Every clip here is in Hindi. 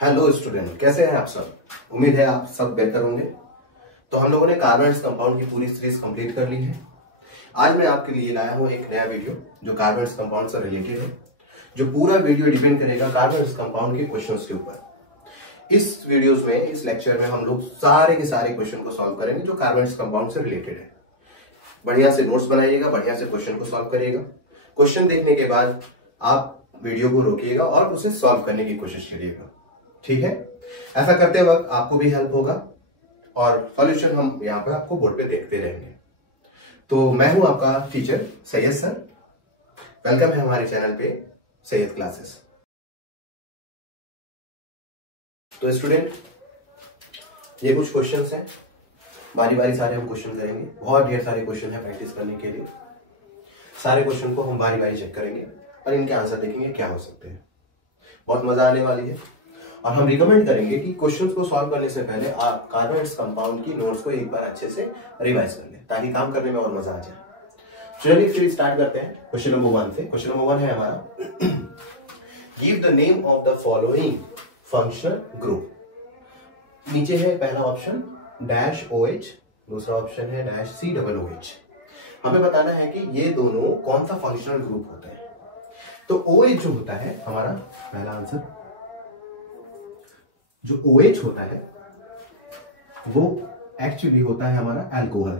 हेलो स्टूडेंट, कैसे हैं आप सब। उम्मीद है आप सब बेहतर होंगे। तो हम लोगों ने कार्बन्स कंपाउंड की पूरी सीरीज कंप्लीट कर ली है। आज मैं आपके लिए लाया हूं एक नया वीडियो जो कार्बन्स कंपाउंड से रिलेटेड है। जो पूरा वीडियो डिपेंड करेगा कार्बन्स कंपाउंड के क्वेश्चंस के ऊपर। इस वीडियोस में, इस लेक्चर में हम लोग सारे के सारे क्वेश्चन को सॉल्व करेंगे जो कार्बन्स कंपाउंड से रिलेटेड है। बढ़िया से नोट्स बनाइएगा, बढ़िया से क्वेश्चन को सॉल्व करिएगा। क्वेश्चन देखने के बाद आप वीडियो को रोकिएगा और उसे सॉल्व करने की कोशिश करिएगा, ठीक है। ऐसा करते वक्त आपको भी हेल्प होगा और सॉल्यूशन हम यहाँ पर आपको बोर्ड पे देखते रहेंगे। तो मैं हूं आपका टीचर सैयद सर। वेलकम है हमारे चैनल पे सैयद क्लासेस। तो स्टूडेंट, ये कुछ क्वेश्चंस हैं, बारी बारी सारे हम क्वेश्चन करेंगे। बहुत ढेर सारे क्वेश्चन है प्रैक्टिस करने के लिए। सारे क्वेश्चन को हम बारी बारी चेक करेंगे और इनके आंसर देखेंगे क्या हो सकते हैं। बहुत मजा आने वाली है और हम रिकमेंड करेंगे कि क्वेश्चंस को सॉल्व करने से पहले आप कार्बन्स कंपाउंड की नोट्स को एक बार अच्छे से रिवाइज कर लें ताकि काम करने में और मजा आ जाए। चलिए फिर स्टार्ट करते हैं क्वेश्चन नंबर 1 से। क्वेश्चन नंबर 1 है हमारा, give the name of the following functional group. नीचे है पहला ऑप्शन डैश OH, दूसरा ऑप्शन है डैश COOH। हमें बताना है कि ये दोनों कौन सा फंक्शनल ग्रुप होता है। तो OH जो होता है हमारा पहला आंसर, जो OH होता है वो एक्चुअली होता है हमारा अल्कोहल।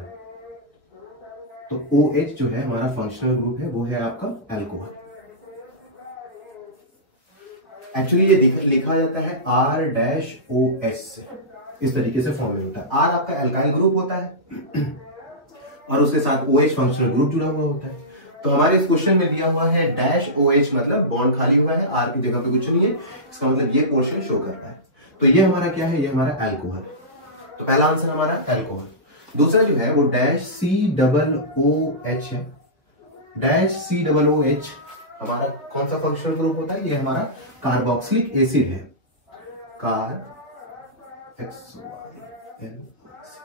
तो OH जो है हमारा फंक्शनल ग्रुप है वो है आपका अल्कोहल। एक्चुअली ये लिखा जाता है R-OS, इस तरीके से फॉर्म में होता है। R आपका एल्काइल ग्रुप होता है और उसके साथ OH फंक्शनल ग्रुप जुड़ा हुआ होता है। तो हमारे इस क्वेश्चन में दिया हुआ है डैश OH, मतलब बॉन्ड खाली हुआ है, R की जगह पे कुछ नहीं है, इसका मतलब ये पोर्शन शो करता है। तो ये हमारा क्या है, ये हमारा अल्कोहल। तो पहला आंसर हमारा अल्कोहल। दूसरा जो है वो डैश COOH है। डैश COOH हमारा कौन सा फंक्शनल ग्रुप होता है, ये हमारा कार्बोक्सिलिक एसिड है।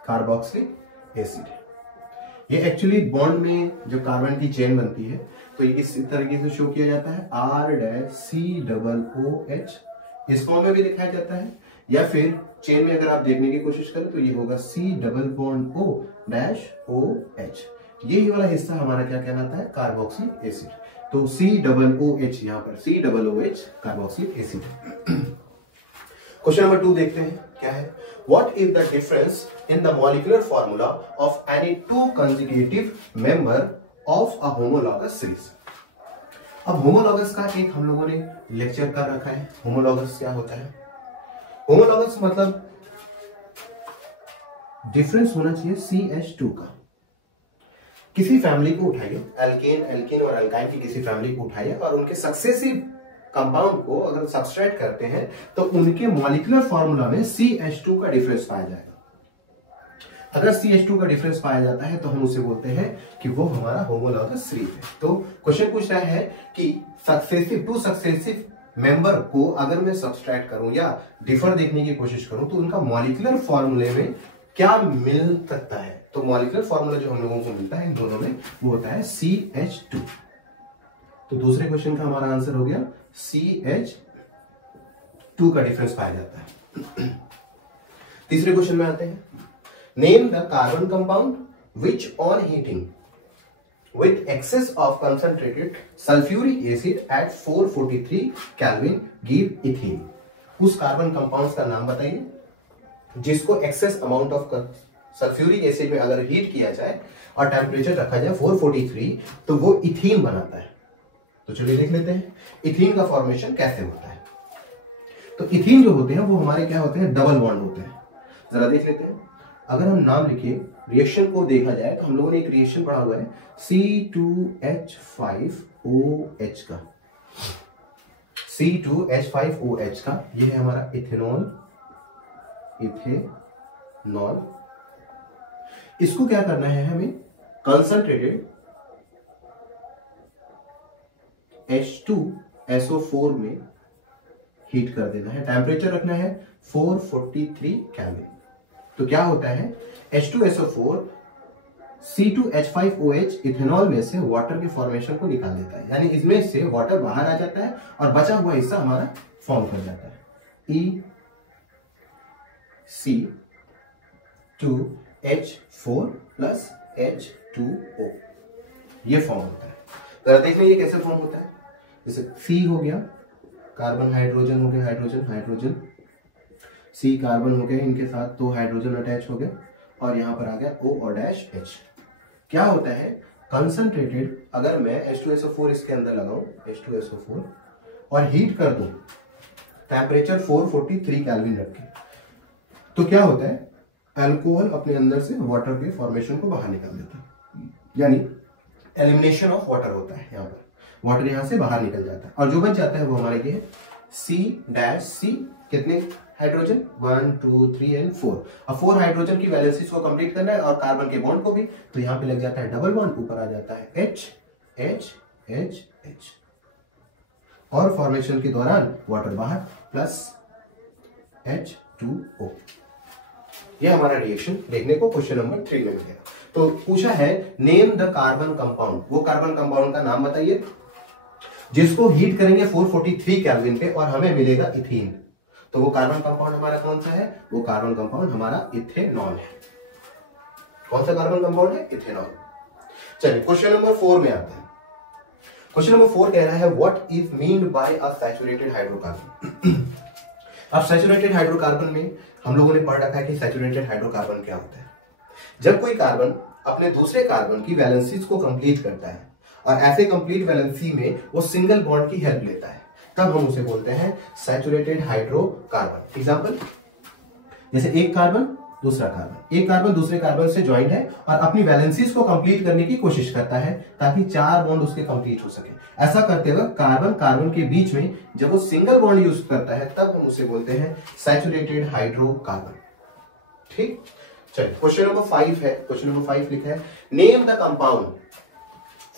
कार्बोक्सिलिक एसिड है। ये एक्चुअली बॉन्ड में जब कार्बन की चेन बनती है तो ये इस तरीके से शो किया जाता है, R-COOH। इस फॉर्म में भी दिखाया जाता है, या फिर चेन में अगर आप देखने की कोशिश करें तो ये होगा C-O-OH। ये वाला हिस्सा हमारा क्या कहलाता है, कार्बोक्सिलिक एसिड। तो COOH यहाँ पर COOH carboxylic acid. Question number 2 देखते हैं क्या है। What is the difference in the molecular formula of any two consecutive member of a homologous series? अब होमोलॉगस का एक हम लोगों ने लेक्चर कर रखा है। होमोलॉगस क्या होता है? होमोलॉगस मतलब डिफरेंस होना चाहिए CH2 का। किसी फैमिली को उठाइए, एल्केन, एल्कीन और अल्काइन की किसी फैमिली को उठाइए और उनके सक्सेसिव कंपाउंड को अगर सब्सट्रैक्ट करते हैं तो उनके मॉलिक्यूलर फॉर्मूला में CH2 का डिफरेंस पाया जाएगा। अगर CH2 का डिफरेंस पाया जाता है तो हम उसे बोलते हैं कि वो हमारा होमोलॉगस सीरीज है। तो क्वेश्चन पूछ रहा है कि टू सक्सेसिव मेंबर को अगर मैं सब्सट्रैक्ट करूं या डिफर देखने की कोशिश करूं तो उनका मॉलिक्यूलर फॉर्मूले में क्या मिल सकता है। तो मॉलिक्यूलर फॉर्मूला जो हम लोगों को मिलता है इन दोनों में वो होता है CH2। तो दूसरे क्वेश्चन का हमारा आंसर हो गया CH2 का डिफरेंस पाया जाता है। तीसरे क्वेश्चन में आते हैं, name the carbon compound which on heating with excess of concentrated sulfuric acid at 443 Kelvin give ethene। उस कार्बन कंपाउंड्स का नाम बताइए जिसको access amount of sulphuric acid में अगर हीट किया जाए और टेम्परेचर रखा जाए 443 तो वो इथीन बनाता है। तो चलिए देख लेते हैं इथीन का फॉर्मेशन कैसे होता है। तो इथीन जो होते हैं वो हमारे क्या होते हैं, डबल बॉन्ड होते हैं। जरा देख लेते हैं। अगर हम नाम लिखिए, रिएक्शन को देखा जाए तो हम लोगों ने एक रिएक्शन पढ़ा हुआ है C2H5OH का। C2H5OH का ये है हमारा इथेनॉल। इसको क्या करना है हमें, कंसंट्रेटेड H2SO4 में हीट कर देना है। टेम्परेचर रखना है 443 केल्विन। तो क्या होता है, H2SO4 C2H5OH इथेनॉल में से वाटर के फॉर्मेशन को निकाल देता है, यानी इसमें से वाटर बाहर आ जाता है और बचा हुआ हिस्सा हमारा फॉर्म कर जाता है। EC2H4 प्लस H2O, ये फॉर्म होता है। जरा देख लीजिए कैसे फॉर्म होता है। जैसे C हो गया, कार्बन हाइड्रोजन हो गया, हाइड्रोजन हाइड्रोजन, C कार्बन हो गया, इनके साथ 2 हाइड्रोजन अटैच हो गया, और यहां पर आ गया O और डैश H। क्या होता है, कंसंट्रेटेड, अगर मैं H2SO4 इसके अंदर लगाऊं, H2SO4, और हीट कर दूं टेम्परेचर 443 केल्विन रख के, तो क्या होता है, अल्कोहल अपने अंदर से वाटर के फॉर्मेशन को बाहर निकाल देता है, यानी एलिमिनेशन ऑफ वाटर होता है। यहाँ पर वाटर यहां से बाहर निकल जाता है, और जो बच जाता है वो हमारे लिए C-C, कितने हाइड्रोजन, 1 2 3 एंड 4। अब 4 हाइड्रोजन की वैलेंसीज को कंप्लीट करना है और कार्बन के बॉन्ड को भी, तो यहाँ पे लग जाता है डबल बॉन्ड, ऊपर आ जाता है H H H H, और फॉर्मेशन के दौरान वाटर बाहर प्लस H2O। ये हमारा रिएक्शन देखने को क्वेश्चन नंबर 3 में मिलेगा। तो पूछा है नेम द कार्बन कंपाउंड, वो कार्बन कंपाउंड का नाम बताइए जिसको हीट करेंगे 443 केल्विन पे और हमें मिलेगा इथीन। तो वो कार्बन कंपाउंड हमारा कौन सा है, वो कार्बन कंपाउंड हमारा इथेनॉल है। कौन सा कार्बन कंपाउंड है, इथेनॉल। चलिए क्वेश्चन नंबर 4 में आते हैं। क्वेश्चन नंबर 4 कह रहा है what is meant by a saturated hydrocarbon. अब सैचुरेटेड हाइड्रोकार्बन में हम लोगों ने पढ़ रखा है कि सैचुरेटेड हाइड्रोकार्बन क्या होता है। जब कोई कार्बन अपने दूसरे कार्बन की वैलेंसीज को कंप्लीट करता है और ऐसे कंप्लीट वैलेंसी में वो सिंगल बॉन्ड की हेल्प लेता है, तब हम उसे बोलते हैं सैचुरेटेड हाइड्रोकार्बन। एग्जांपल, जैसे एक कार्बन दूसरा कार्बन, एक कार्बन दूसरे कार्बन से ज्वाइंट है और अपनी वैलेंसीज को कंप्लीट करने की कोशिश करता है ताकि 4 बॉन्ड उसके कंप्लीट हो सके। ऐसा करते वक्त कार्बन कार्बन के बीच में जब वो सिंगल बॉन्ड यूज करता है तब हम उसे बोलते हैं सैचुरेटेड हाइड्रोकार्बन। ठीक, चलिए क्वेश्चन नंबर 5 है। क्वेश्चन नंबर 5 लिखा है name the compound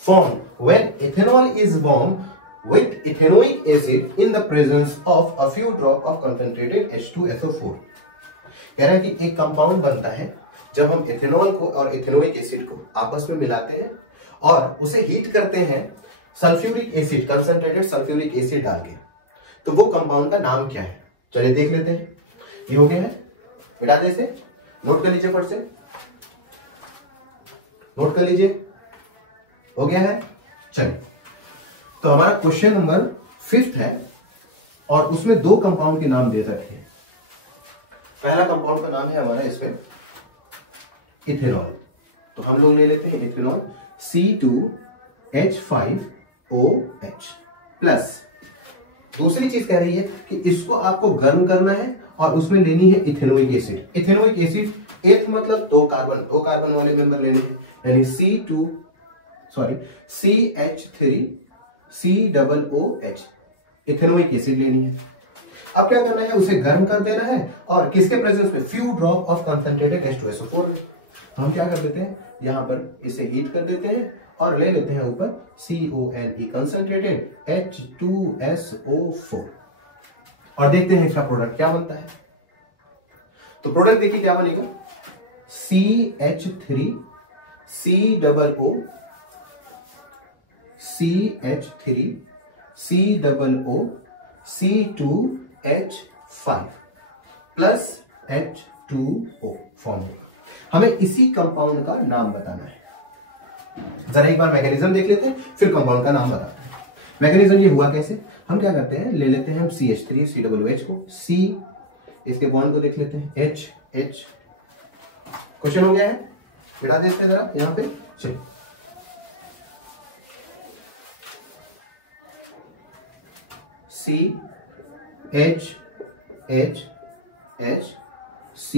formed when ethanol is warmed with ethanoic acid in the presence of a few drop of concentrated H2SO4। कह रहा है कि एक कंपाउंड बनता है जब हम इथेनॉल को और इथेनोइक एसिड को आपस में मिलाते हैं और उसे हीट करते हैं sulphuric acid, concentrated sulphuric acid डाल के। तो वो कंपाउंड का नाम क्या है, चलिए देख लेते हैं। ये हो गया है, मिटा दे इसे, नोट कर लीजिए फट से, नोट कर लीजिए, हो गया है। चलिए, तो हमारा क्वेश्चन नंबर 5 है और उसमें 2 कंपाउंड के नाम दे रखे हैं। पहला कंपाउंड का नाम है हमारा इसमें इथेनॉल, तो हम लोग ले लेते हैं इथेनॉल C2H5OH प्लस। दूसरी चीज कह रही है कि इसको आपको गर्म करना है और उसमें लेनी है इथेनोइक एसिड। इथेनोइक एसिड एक मतलब 2 कार्बन वाले मेंबर लेने हैं, यानी CH3COOH इथेनोइक एसिड लेनी है। अब क्या करना है, उसे गर्म कर देना है और किसके प्रेजेंस में, few drop of concentrated H2SO4 में। हम क्या कर देते हैं, यहां पर इसे हीट कर देते हैं और ले लेते हैं ऊपर CONE कंसंट्रेटेड H2SO4 और देखते हैं इसका प्रोडक्ट क्या बनता है। तो प्रोडक्ट देखिए क्या बनेगा, CH3COO C2H5 plus H2O form होगा। हमें इसी कंपाउंड का नाम बताना है। जरा एक बार मैकेनिज्म देख लेते हैं, फिर कंपाउंड का नाम बताते हैं। मैकेनिज्म ये हुआ कैसे, हम क्या करते हैं, ले लेते हैं हम CH3COOH को, C इसके बॉन्ड को देख लेते हैं, H H। क्वेश्चन हो गया है, बिठा देते हैं जरा यहां पे। चलिए, CH C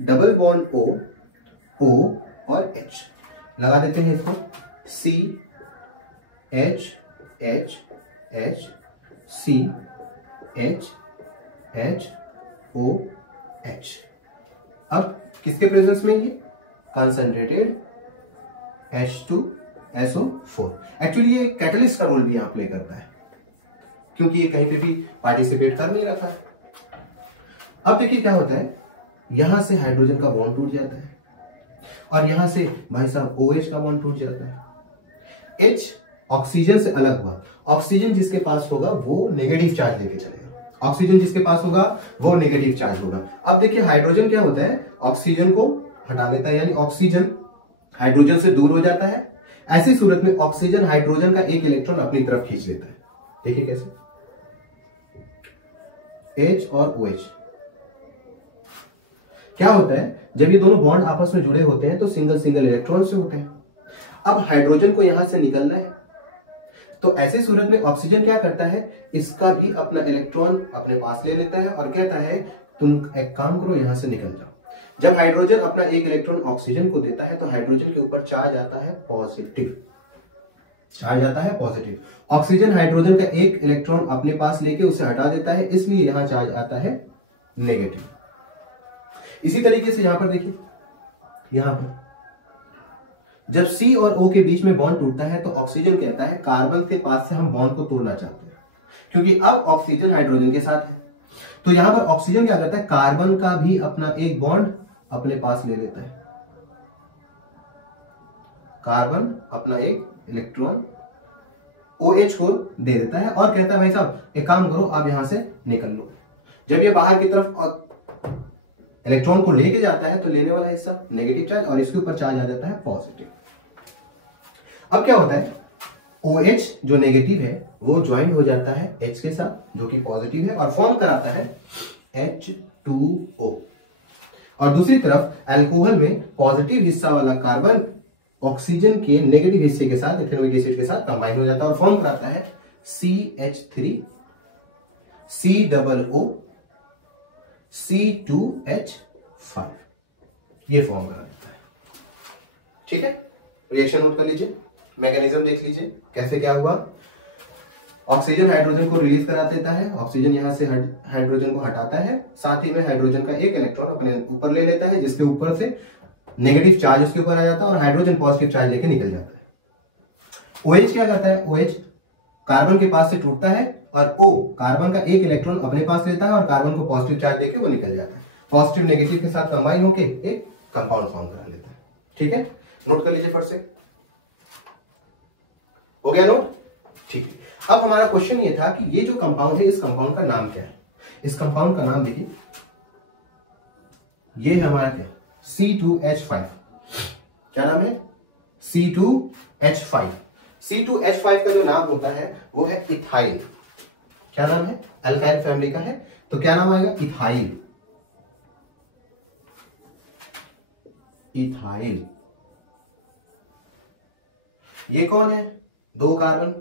double bond O और H लगा देते हैं इसको, CH OH। अब किसके प्रेजेंस में, ये कंसंट्रेटेड H2SO4। एक्चुअली ये कैटलिस्ट का रोल भी यहां प्ले करता है क्योंकि ये कहीं पे भी पार्टिसिपेट कर नहीं रहा है। अब देखिए क्या होता है, यहां से हाइड्रोजन का बॉन्ड टूट जाता है और यहां से भाई साहब OH का बॉन्ड टूट जाता है। H ऑक्सीजन से अलग हुआ, ऑक्सीजन जिसके पास होगा वो नेगेटिव चार्ज लेके चलेगा ऑक्सीजन जिसके पास होगा वो नेगेटिव चार्ज होगा। अब देखिए हाइड्रोजन क्या होता है, ऑक्सीजन को हटा लेता है, यानी ऑक्सीजन हाइड्रोजन से दूर हो जाता है। ऐसी सूरत में ऑक्सीजन हाइड्रोजन का एक इलेक्ट्रॉन अपनी तरफ खींच लेता है। देखिए कैसे, H और OH। क्या होता है, जब ये दोनों बॉन्ड आपस में जुड़े होते हैं तो सिंगल सिंगल इलेक्ट्रॉन से होते हैं। अब हाइड्रोजन को यहां से निकलना है, तो ऐसे सूरत में ऑक्सीजन क्या करता है, इसका भी अपना इलेक्ट्रॉन अपने पास ले लेता है और कहता है तुम एक काम करो, यहां से निकल जाओ। जब हाइड्रोजन अपना एक इलेक्ट्रॉन ऑक्सीजन को देता है तो हाइड्रोजन के ऊपर चार्ज आता है पॉजिटिव, चार्ज आता है पॉजिटिव। ऑक्सीजन हाइड्रोजन का एक इलेक्ट्रॉन अपने पास लेके उसे हटा देता है, इसलिए यहां चार्ज आता है नेगेटिव। इसी तरीके से यहां पर देखिए, यहां पर जब C और O के बीच में बॉन्ड टूटता है तो ऑक्सीजन कहता है कार्बन के पास से हम बॉन्ड को तोड़ना चाहते हैं, क्योंकि अब ऑक्सीजन हाइड्रोजन के साथ है। तो यहां पर ऑक्सीजन क्या करता है, कार्बन का भी अपना एक बॉन्ड अपने पास ले लेता है। कार्बन अपना एक इलेक्ट्रॉन OH को दे देता है और कहता है भाई साहब एक काम करो, आप यहां से निकल लो। जब ये बाहर की तरफ इलेक्ट्रॉन को लेके जाता है तो लेने वाला हिस्सा नेगेटिव चार्ज और इसके ऊपर चार्ज आ जाता है पॉजिटिव। अब क्या होता है, OH जो नेगेटिव है वो ज्वाइन हो जाता है H के साथ जो कि पॉजिटिव है और फॉर्म कराता है H2O। और दूसरी तरफ अल्कोहल में पॉजिटिव हिस्सा वाला कार्बन ऑक्सीजन के नेगेटिव हिस्से के साथ इथेनोइक एसिड के साथ कंबाइन हो जाता है और फॉर्म कराता है CH3 COO C2H5, ये फॉर्म करा देता है। ठीक है, रिएक्शन नोट कर लीजिए, मैकेनिज्म देख लीजिए कैसे क्या हुआ। ऑक्सीजन हाइड्रोजन को रिलीज करा देता है, ऑक्सीजन यहां से हाइड्रोजन को हटाता है, साथ ही में हाइड्रोजन का एक इलेक्ट्रॉन अपने ऊपर ले लेता है जिसके ऊपर से नेगेटिव चार्ज उसके ऊपर आ जाता है और हाइड्रोजन पॉजिटिव चार्ज लेके निकल जाता है। OH क्या करता है, OH कार्बन के पास से टूटता है और O कार्बन का एक इलेक्ट्रॉन अपने पास लेता है और कार्बन को पॉजिटिव चार्ज देके वो निकल जाता है। पॉजिटिव नेगेटिव के साथ कंबाइन होके एक कंपाउंड फॉर्म करा लेता है। ठीक है, नोट कर लीजिए फट से, हो गया नोट। ठीक है, अब हमारा क्वेश्चन ये था कि ये जो कंपाउंड है इस कंपाउंड का नाम क्या है। इस कंपाउंड का नाम देखिए, ये है हमारा क्या, C2H5। क्या नाम है, C2H5। C2H5 का जो नाम होता है वो है इथाइल। क्या नाम है, अल्काइल फैमिली का है, तो क्या नाम आएगा, इथाइल। इथाइल। ये कौन है, दो कार्बन,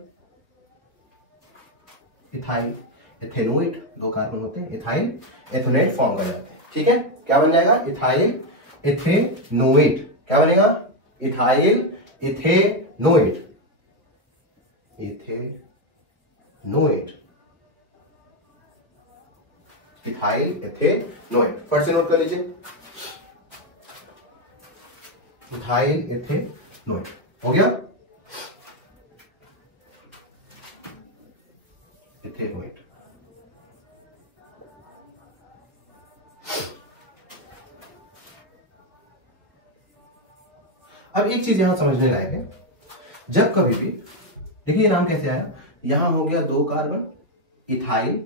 इथाइल। इथेनोइट, दो कार्बन होते हैं, इथाइल एथेनोइट फॉर्म कर जाते हैं। ठीक है, क्या बन जाएगा, इथाइल इथेनोइट। क्या बनेगा, ethyl ethanoate. Ethanoate, ethyl ethanoate, फट से नोट कर लीजिए, इथाइल इथेनोइट हो गया, इथेनोइट। अब एक चीज यहां समझने लायक है, जब कभी भी देखिए नाम कैसे आया, यहां हो गया दो कार्बन इथाइल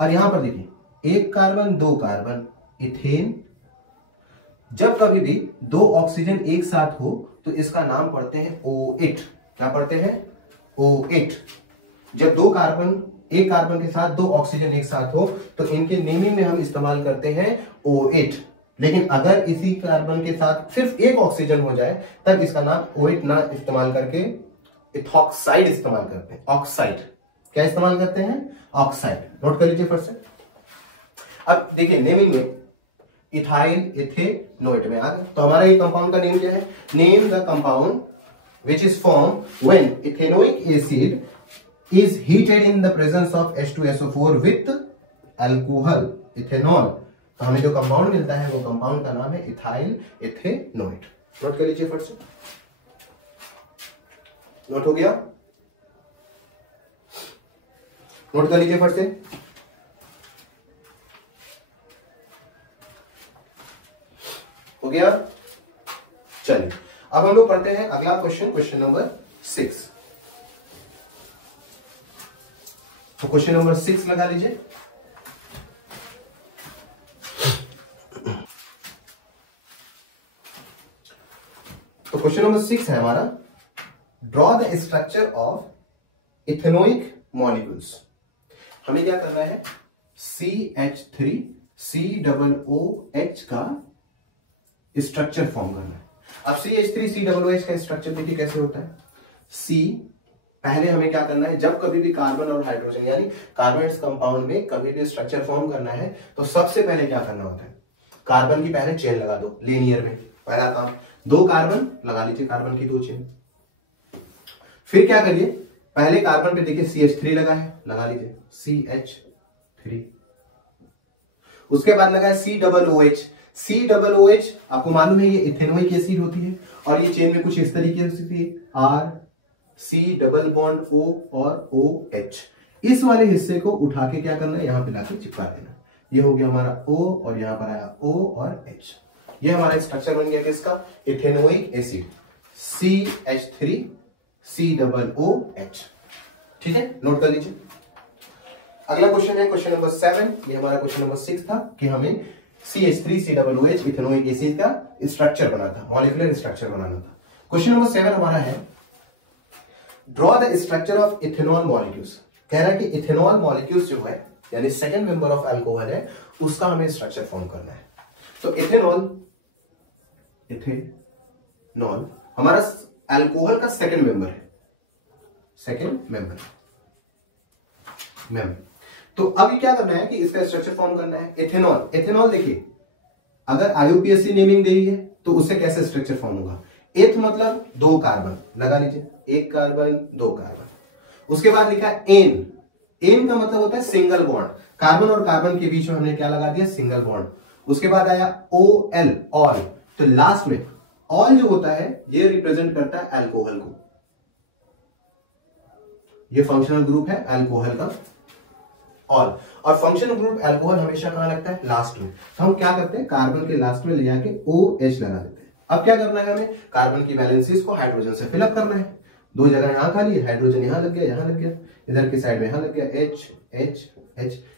और यहां पर देखिए एक कार्बन दो कार्बन इथेन। जब कभी भी दो ऑक्सीजन एक साथ हो तो इसका नाम पढ़ते हैं O8। क्या पढ़ते हैं, O8। जब दो कार्बन, एक कार्बन के साथ दो ऑक्सीजन एक साथ हो तो इनके नेमिंग में हम इस्तेमाल करते हैं O8। लेकिन अगर इसी कार्बन के साथ सिर्फ एक ऑक्सीजन हो जाए तब इसका नाम O8 ना इस्तेमाल करके इथॉक्साइड इस्तेमाल करते हैं। ऑक्साइड, क्या इस्तेमाल करते हैं, ऑक्साइड। नोट कर लीजिए फिर से। अब देखिए नेमिंग में इथाइल इथेनोइट में आ गया, तो हमारा ये कंपाउंड का नेम क्या है, name the compound which is form when ethanoic acid is heated in the presence of H2SO4 with alcohol, ethanol. तो हमें जो कंपाउंड मिलता है वो कंपाउंड का नाम है इथाइल इथेनोइट। नोट कर लीजिए फट से, नोट हो गया, नोट कर लीजिए फट से। हो गया, चलिए अब हम लोग पढ़ते हैं अगला क्वेश्चन, क्वेश्चन नंबर 6। तो क्वेश्चन नंबर 6 लगा लीजिए। तो क्वेश्चन नंबर 6 है हमारा, draw the structure of ethanoic molecules. हमें क्या करना है, CH3COOH का स्ट्रक्चर फॉर्म करना है। अब CH3COOH का स्ट्रक्चर देखिए कैसे होता है। C पहले हमें क्या करना है, जब कभी भी कार्बन और हाइड्रोजन यानी कार्बन कंपाउंड में कभी भी स्ट्रक्चर फॉर्म करना है तो सबसे पहले क्या करना होता है, कार्बन की पहले चेन लगा दो लीनियर में, पहला काम। 2 कार्बन लगा लीजिए, कार्बन की 2 चेन। फिर क्या करिए, पहले कार्बन पे देखिए CH3 लगा है, लगा लीजिए CH3। उसके बाद लगा है COOH। COOH आपको मालूम है ये इथेनोइक एसिड होती है और ये चेन में कुछ इस तरीके से होती है, R C double bond O और OH। इस वाले हिस्से को उठा के क्या करना है, यहां पे लाके चिपका देना। ये हो गया हमारा O और यहां पर आया O और H। ये हमारा स्ट्रक्चर बन गया किसका, इथेनोइक एसिड CH3COOH। ठीक है, नोट कर लीजिए। अगला क्वेश्चन है क्वेश्चन नंबर 7। ये हमारा क्वेश्चन नंबर 6 था कि हमें CH3COOH इथेनोइक एसिड का स्ट्रक्चर बनाना था, मॉलिक्यूलर स्ट्रक्चर बनाना था। क्वेश्चन नंबर 7 हमारा है, draw the structure of ethanol molecules. कह रहा है कि इथेनॉल मॉलिक्यूल्स जो है यानी सेकंड मेंबर ऑफ अल्कोहल है, उसका हमें स्ट्रक्चर फॉर्म करना है। तो इथेनॉल हमारा अल्कोहल का सेकंड मेंबर है, सेकंड मेंबर। तो अभी क्या करना है कि इसका स्ट्रक्चर फॉर्म करना है। इथेनॉल देखिए, अगर IUPAC नेमिंग दे रही है तो उससे कैसे स्ट्रक्चर फॉर्म होगा। एथ मतलब 2 कार्बन, लगा लीजिए 1 कार्बन 2 कार्बन। उसके बाद लिखा है एन का मतलब होता है सिंगल बॉन्ड, कार्बन और कार्बन के बीच में हमने क्या लगा दिया, सिंगल बॉन्ड। उसके बाद आया OL ऑल, तो लास्ट में ऑल जो होता है ये रिप्रेजेंट करता है अल्कोहल को, ये फंक्शनल ग्रुप है अल्कोहल का ऑल। और फंक्शनल ग्रुप अल्कोहल हमेशा कहां लगता है, लास्ट में। तो हम क्या करते हैं, कार्बन के लास्ट में ले जाके OH लगा देते हैं। अब क्या करना है, हमें कार्बन की वैलेंसीज को हाइड्रोजन से फिलअप करना है। 2 जगह यहां खाली है, हाइड्रोजन यहां लग गया, यहां लग गया, इधर की साइड में यहां लग गया H।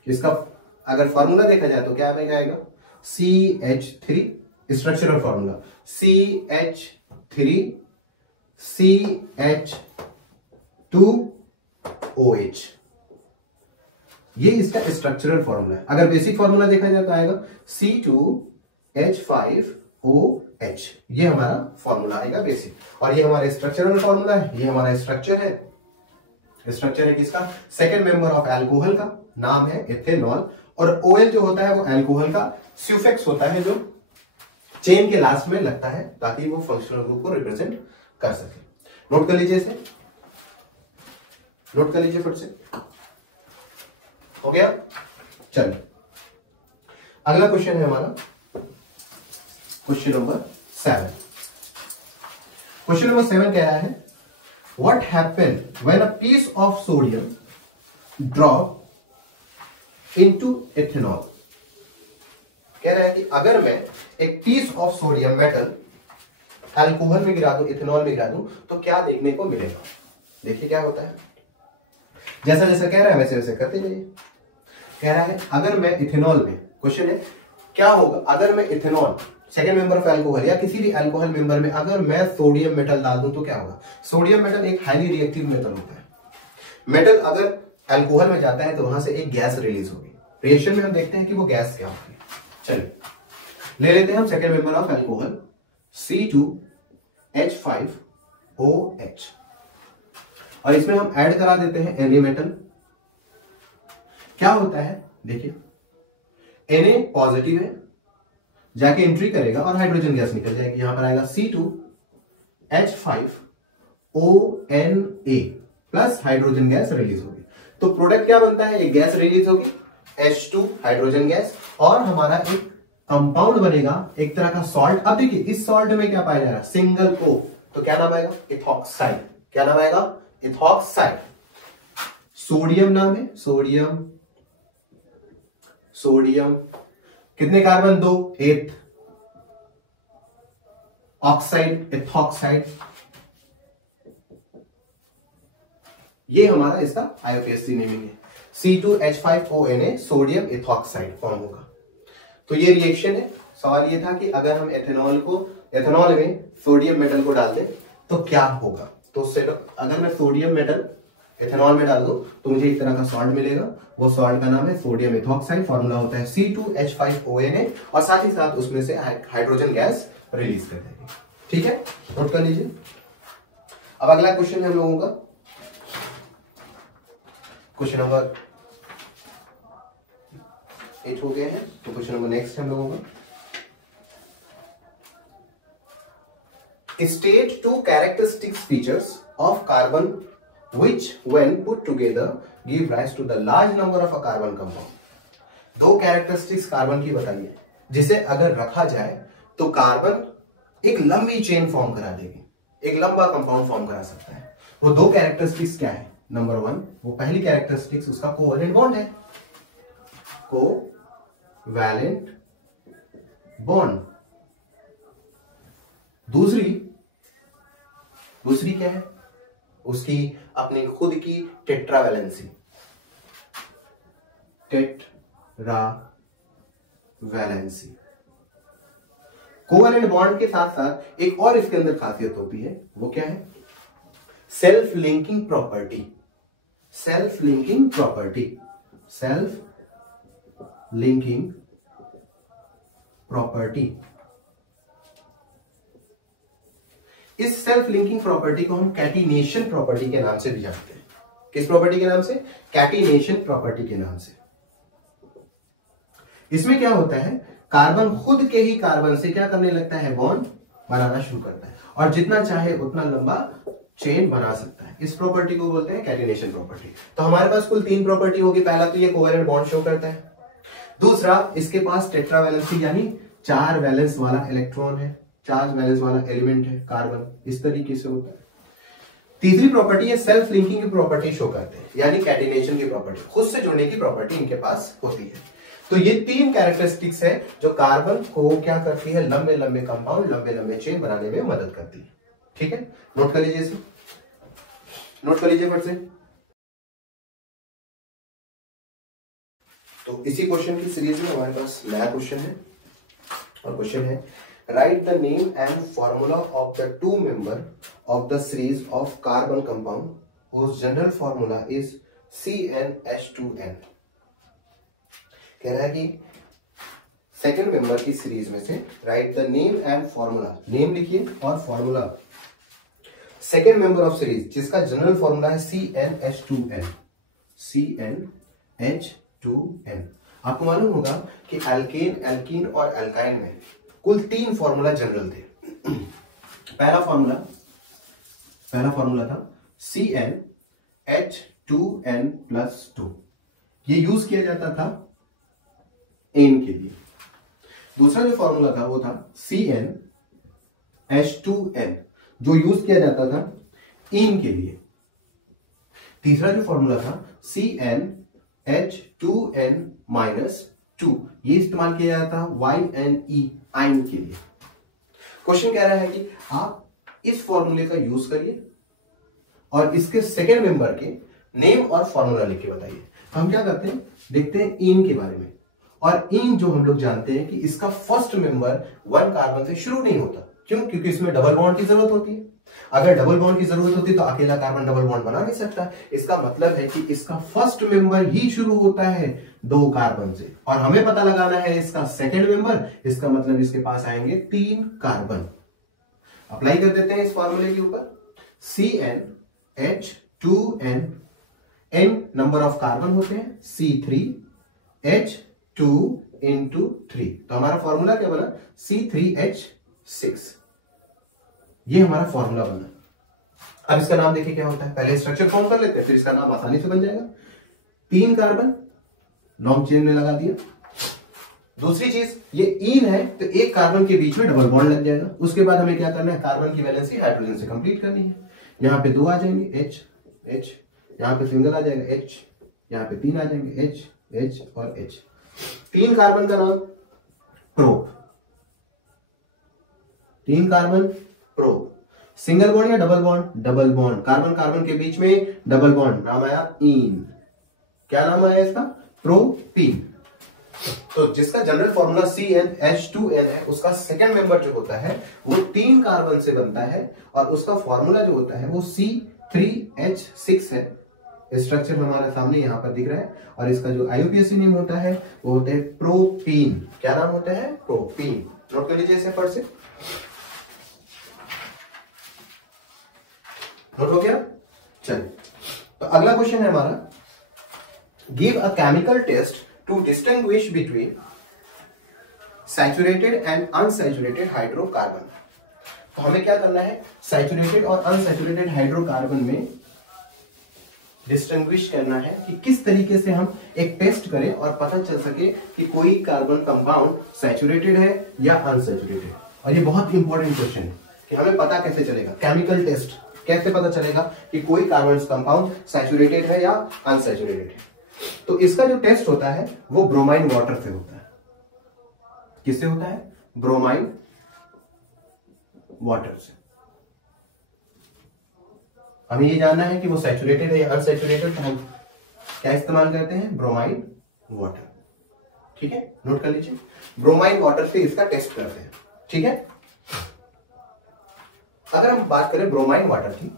इसका अगर फॉर्मूला देखा जाए तो क्या बन जाएगा, CH3 स्ट्रक्चरल फॉर्मूला CH3CH2OH, ये इसका स्ट्रक्चरल फॉर्मूला है। अगर बेसिक फॉर्मूला देखा जाए तो आएगा C2H5OH, ये हमारा फॉर्मूला आएगा बेसिक। और ये हमारा स्ट्रक्चरल फॉर्मूला है, ये हमारा स्ट्रक्चर है किसका, सेकंड मेंबर ऑफ अल्कोहल का, नाम है इथेनॉल। और OL जो होता है वो अल्कोहल का सुफिक्स होता है जो चेन के लास्ट में लगता है ताकि वो फंक्शनल ग्रुप को रिप्रेजेंट कर सके। नोट कर लीजिए इसे, नोट कर लीजिए फट से, हो गया। चलिए अगला क्वेश्चन है हमारा क्वेश्चन नंबर 7। क्वेश्चन नंबर 7 कह रहा है, what happen when a piece of sodium drop into ethanol. कह रहा है कि अगर मैं एक piece of sodium metal alcohol में गिरा दूं, इथेनॉल में गिरा दूं, तो क्या देखने को मिलेगा। देखिए क्या होता है, जैसा जैसा कह रहा है वैसे वैसे करते जाइए। कह रहा है अगर मैं इथेनॉल में, क्वेश्चन है क्या होगा अगर मैं ethanol second member of alcohol या किसी भी अल्कोहल मेंबर में अगर मैं सोडियम मेटल डाल दूं तो क्या होगा। सोडियम मेटल एक हाईली रिएक्टिव मेटल होता है। मेटल अगर अल्कोहल में जाता है तो वहां से एक गैस रिलीज होगी, रिएक्शन में हम देखते हैं कि वो गैस क्या होती है। चलिए ले लेते हैं हम second member of alcohol C2H5OH और इसमें हम ऐड करा देते हैं Na मेटल। क्या होता है देखिए, Na पॉजिटिव है, जाके एंट्री करेगा और हाइड्रोजन गैस निकल जाएगी। यहां पर आएगा C2H5ONA plus hydrogen gas release होगी। तो प्रोडक्ट क्या बनता है, एक गैस रिलीज होगी H2 हाइड्रोजन गैस, और हमारा एक कंपाउंड बनेगा एक तरह का सॉल्ट। अब देखिए इस सॉल्ट में क्या पाया जा रहा है, सिंगल O, तो क्या नाम आएगा, इथॉक्साइड। क्या नाम आएगा, इथॉक्साइड। सोडियम नाम है, सोडियम कितने कार्बन, 2, 8 ऑक्साइड, इथॉक्साइड। ये हमारा इसका IUPAC नेमिंग है। C2H5ONA सोडियम इथॉक्साइड फॉर्म होगा। तो ये रिएक्शन है। सवाल ये था कि अगर हम एथेनॉल में सोडियम मेटल को डाल दें तो क्या होगा। तो अगर मैं सोडियम मेटल एथेनॉल में डाल दूं तो मुझे एक तरह का सॉल्ट मिलेगा, वो सॉल्ट का नाम है सोडियम इथॉक्साइड, फॉर्मूला होता है C2H5ONA, और साथ ही साथ उसमें से हाइड्रोजन गैस रिलीज कर देंगे। ठीक है, नोट कर लीजिए। अब अगला क्वेश्चन है हम लोगों का क्वेश्चन नंबर 8 हो गए हैं, तो क्वेश्चन नंबर नेक्स्ट है हम लोगों का। State two characteristic features of carbon which when put together give rise to the large number of a carbon compound। दो कैरेक्टरिस्टिक्स कार्बन की बताइए जिसे अगर रखा जाए तो कार्बन एक लंबी चेन फॉर्म करा देगी, एक लंबा कंपाउंड फॉर्म करा सकता है। वो दो कैरेक्टरिस्टिक्स क्या है? नंबर 1, वो पहली कैरेक्टरिस्टिक्स उसका कोवैलेंट बॉन्ड है, कोवैलेंट बॉन्ड। दूसरी क्या है? उसकी अपनी खुद की टेट्रावैलेंसी, टेट्रावैलेंसी। कोवैलेंट बॉन्ड के साथ साथ एक और इसके अंदर खासियत होती है, वो क्या है? Self linking property. Self linking property, self linking property. इस सेल्फ लिंकिंग प्रॉपर्टी को हम कैटिनेशन प्रॉपर्टी के नाम से भी जानते हैं। किस प्रॉपर्टी के नाम से? कैटिनेशन प्रॉपर्टी के नाम से। इसमें क्या होता है, कार्बन खुद के ही कार्बन से क्या करने लगता है? बॉन्ड बनाना शुरू करता है, और जितना चाहे उतना लंबा चेन बना सकता है। इस प्रॉपर्टी को बोलते हैं कैटिनेशन प्रॉपर्टी। तो हमारे पास कुल 3 प्रॉपर्टी होगी। पहला तो ये कोवैलेंट बॉन्ड शो करता है, दूसरा इसके पास टेट्रावैलेंसी यानी 4 वैलेंस वाला इलेक्ट्रॉन है, 4 वैलेंस वाला एलिमेंट है कार्बन, इस तरीके से होता है। तीसरी प्रॉपर्टी है सेल्फ लिंकिंग की प्रॉपर्टी शो करते हैं, यानी कैटिनेशन की प्रॉपर्टी, खुद से जुड़ने की प्रॉपर्टी इनके पास होती है। तो ये 3 कैरेक्टरिस्टिक्स है जो कार्बन को क्या करती है? लंबे लंबे कंपाउंड, लंबे लंबे चेन बनाने में मदद करती है। ठीक है, नोट कर लीजिए इसे, नोट कर लीजिए फट से। तो इसी क्वेश्चन की सीरीज में हमारे पास नया क्वेश्चन है, और क्वेश्चन है write the name and formula of the 2 member of the series of carbon compound whose general formula is CnH2n। कह रहा है कि सेकेंड मेंबर की सीरीज में से right the name and formula, name लिखिए और formula, second member of series जिसका जनरल फॉर्मूला है CnH2n। CnH2n। आपको मालूम होगा कि एल्केन, एल्कीन और एल्काइन में कुल 3 फॉर्मूला जनरल थे। पहला फॉर्मूला था CnH2n+2, ये यूज किया जाता था एन के लिए। दूसरा जो फॉर्मूला था वो था CnH2n, जो यूज किया जाता था इन के लिए। तीसरा जो फॉर्मूला था CnH2n-2, ये इस्तेमाल किया जाता था YnE, आइन के लिए। क्वेश्चन कह रहा है कि आप इस फॉर्मूले का यूज करिए और इसके सेकेंड मेंबर के नेम और फॉर्मूला लिख के बताइए। हम क्या करते हैं, देखते हैं इन के बारे में। और इन जो हम लोग जानते हैं कि इसका फर्स्ट मेंबर 1 कार्बन से शुरू नहीं होता। क्यों? क्योंकि इसमें डबल बॉन्ड की जरूरत होती है। अगर डबल बॉन्ड की जरूरत होती तो अकेला कार्बन डबल बॉन्ड बना नहीं सकता। इसका मतलब है कि इसका फर्स्ट मेंबर ही शुरू होता है 2 कार्बन से, और हमें पता लगाना है इसका सेकंड मेंबर। इसका मतलब इसके पास आएंगे 3 कार्बन। अप्लाई कर देते हैं इस फॉर्मूले के ऊपर। CnH2n, n number of carbon होते हैं, C3H2 into 3, तो हमारा फॉर्मूला क्या बना? C3H6। ये हमारा फॉर्मूला बना। अब इसका नाम देखिए क्या होता है। पहले स्ट्रक्चर फॉर्म कर लेते हैं, फिर इसका नाम आसानी से बन जाएगा। 3 कार्बन लॉन्ग चेन में लगा दिया। दूसरी चीज, ये इन है तो एक कार्बन के बीच में डबल बॉन्ड लग जाएगा। उसके बाद हमें क्या करना है? कार्बन की वैलेंसी हाइड्रोजन से कंप्लीट करनी है। यहां पे 2 आ जाएंगे H, यहां पे सिंगल आ जाएगा H, यहां पे 3 आ जाएंगे H, H और H। 3 कार्बन का नाम prop. 3 carbon prop. Single bond या double bond? Double bond. Carbon carbon के बीच में डबल बॉन्ड, नाम आया इन। क्या नाम है इसका? प्रोपीन। तो जिसका जनरल फॉर्मूला CnH2n है, उसका सेकंड मेंबर जो होता है वो 3 कार्बन से बनता है और उसका फॉर्मूला जो होता है वो C3H6 है। स्ट्रक्चर हमारे सामने यहां पर दिख रहा है और इसका जो IUPAC नेम होता है वो होता है प्रोपीन। क्या नाम होता है? प्रोपीन। नोट कर लीजिए इसे फट से। नोट हो गया? चलिए, तो अगला क्वेश्चन है हमारा, give a chemical test to distinguish between saturated and unsaturated hydrocarbon. तो हमें क्या करना है? सैचुरेटेड और अनसैचुरेटेड हाइड्रोकार्बन में डिस्टिंग्विश करना है कि किस तरीके से हम एक टेस्ट करें और पता चल सके कि कोई कार्बन कंपाउंड सैचुरेटेड है या अनसैचुरेटेड है। और ये बहुत इंपॉर्टेंट क्वेश्चन है कि हमें पता कैसे चलेगा, केमिकल टेस्ट कैसे पता चलेगा कि कोई कार्बन कंपाउंड सैचुरेटेड है या अनसैचुरेटेड है। तो इसका जो टेस्ट होता है वो ब्रोमाइन वाटर से होता है। किससे होता है? ब्रोमाइन वाटर से। हमें ये जानना है कि वो सैचुरेटेड है या अनसैचुरेटेड, तो हम क्या इस्तेमाल करते हैं? Bromine water. ठीक है, नोट कर लीजिए, ब्रोमाइन वाटर से इसका टेस्ट करते हैं। ठीक है, अगर हम बात करें ब्रोमाइन वाटर की,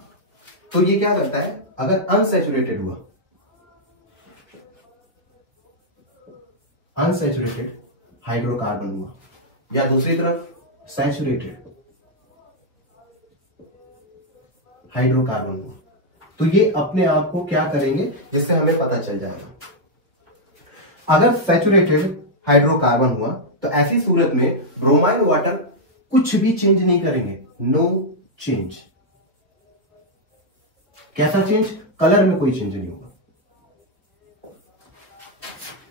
तो ये क्या करता है? अगर अनसैचुरेटेड हुआ, अनसैचुरेटेड हाइड्रोकार्बन हुआ, या दूसरी तरफ सैचुरेटेड हाइड्रोकार्बन हुआ, तो ये अपने आप को क्या करेंगे जिससे हमें पता चल जाएगा। अगर सैचुरेटेड हाइड्रोकार्बन हुआ तो ऐसी सूरत में ब्रोमाइन वाटर कुछ भी चेंज नहीं करेंगे, नो चेंज। कैसा चेंज? कलर में कोई चेंज नहीं होगा,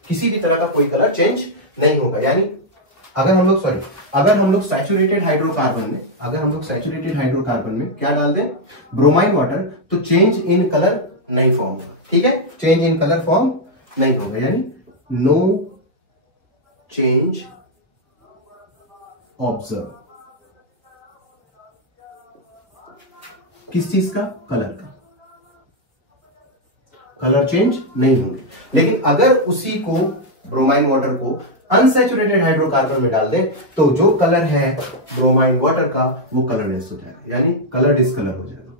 किसी भी तरह का कोई कलर चेंज नहीं होगा। यानी अगर हम लोग सैचुरेटेड हाइड्रोकार्बन में क्या डाल दें? ब्रोमाइन वाटर, तो चेंज इन कलर नहीं फॉर्म होगा। ठीक है, चेंज इन कलर फॉर्म नहीं होगा, यानी नो चेंज ऑब्जर्व। किस चीज का? कलर का। कलर चेंज नहीं होंगे। लेकिन अगर उसी को, ब्रोमाइन वाटर को अनसैचुरेटेड हाइड्रोकार्बन में डाल दें तो जो कलर है ब्रोमाइन वाटर का वो कलरलेस हो जाएगा, यानी कलर डिसकलर हो जाएगा।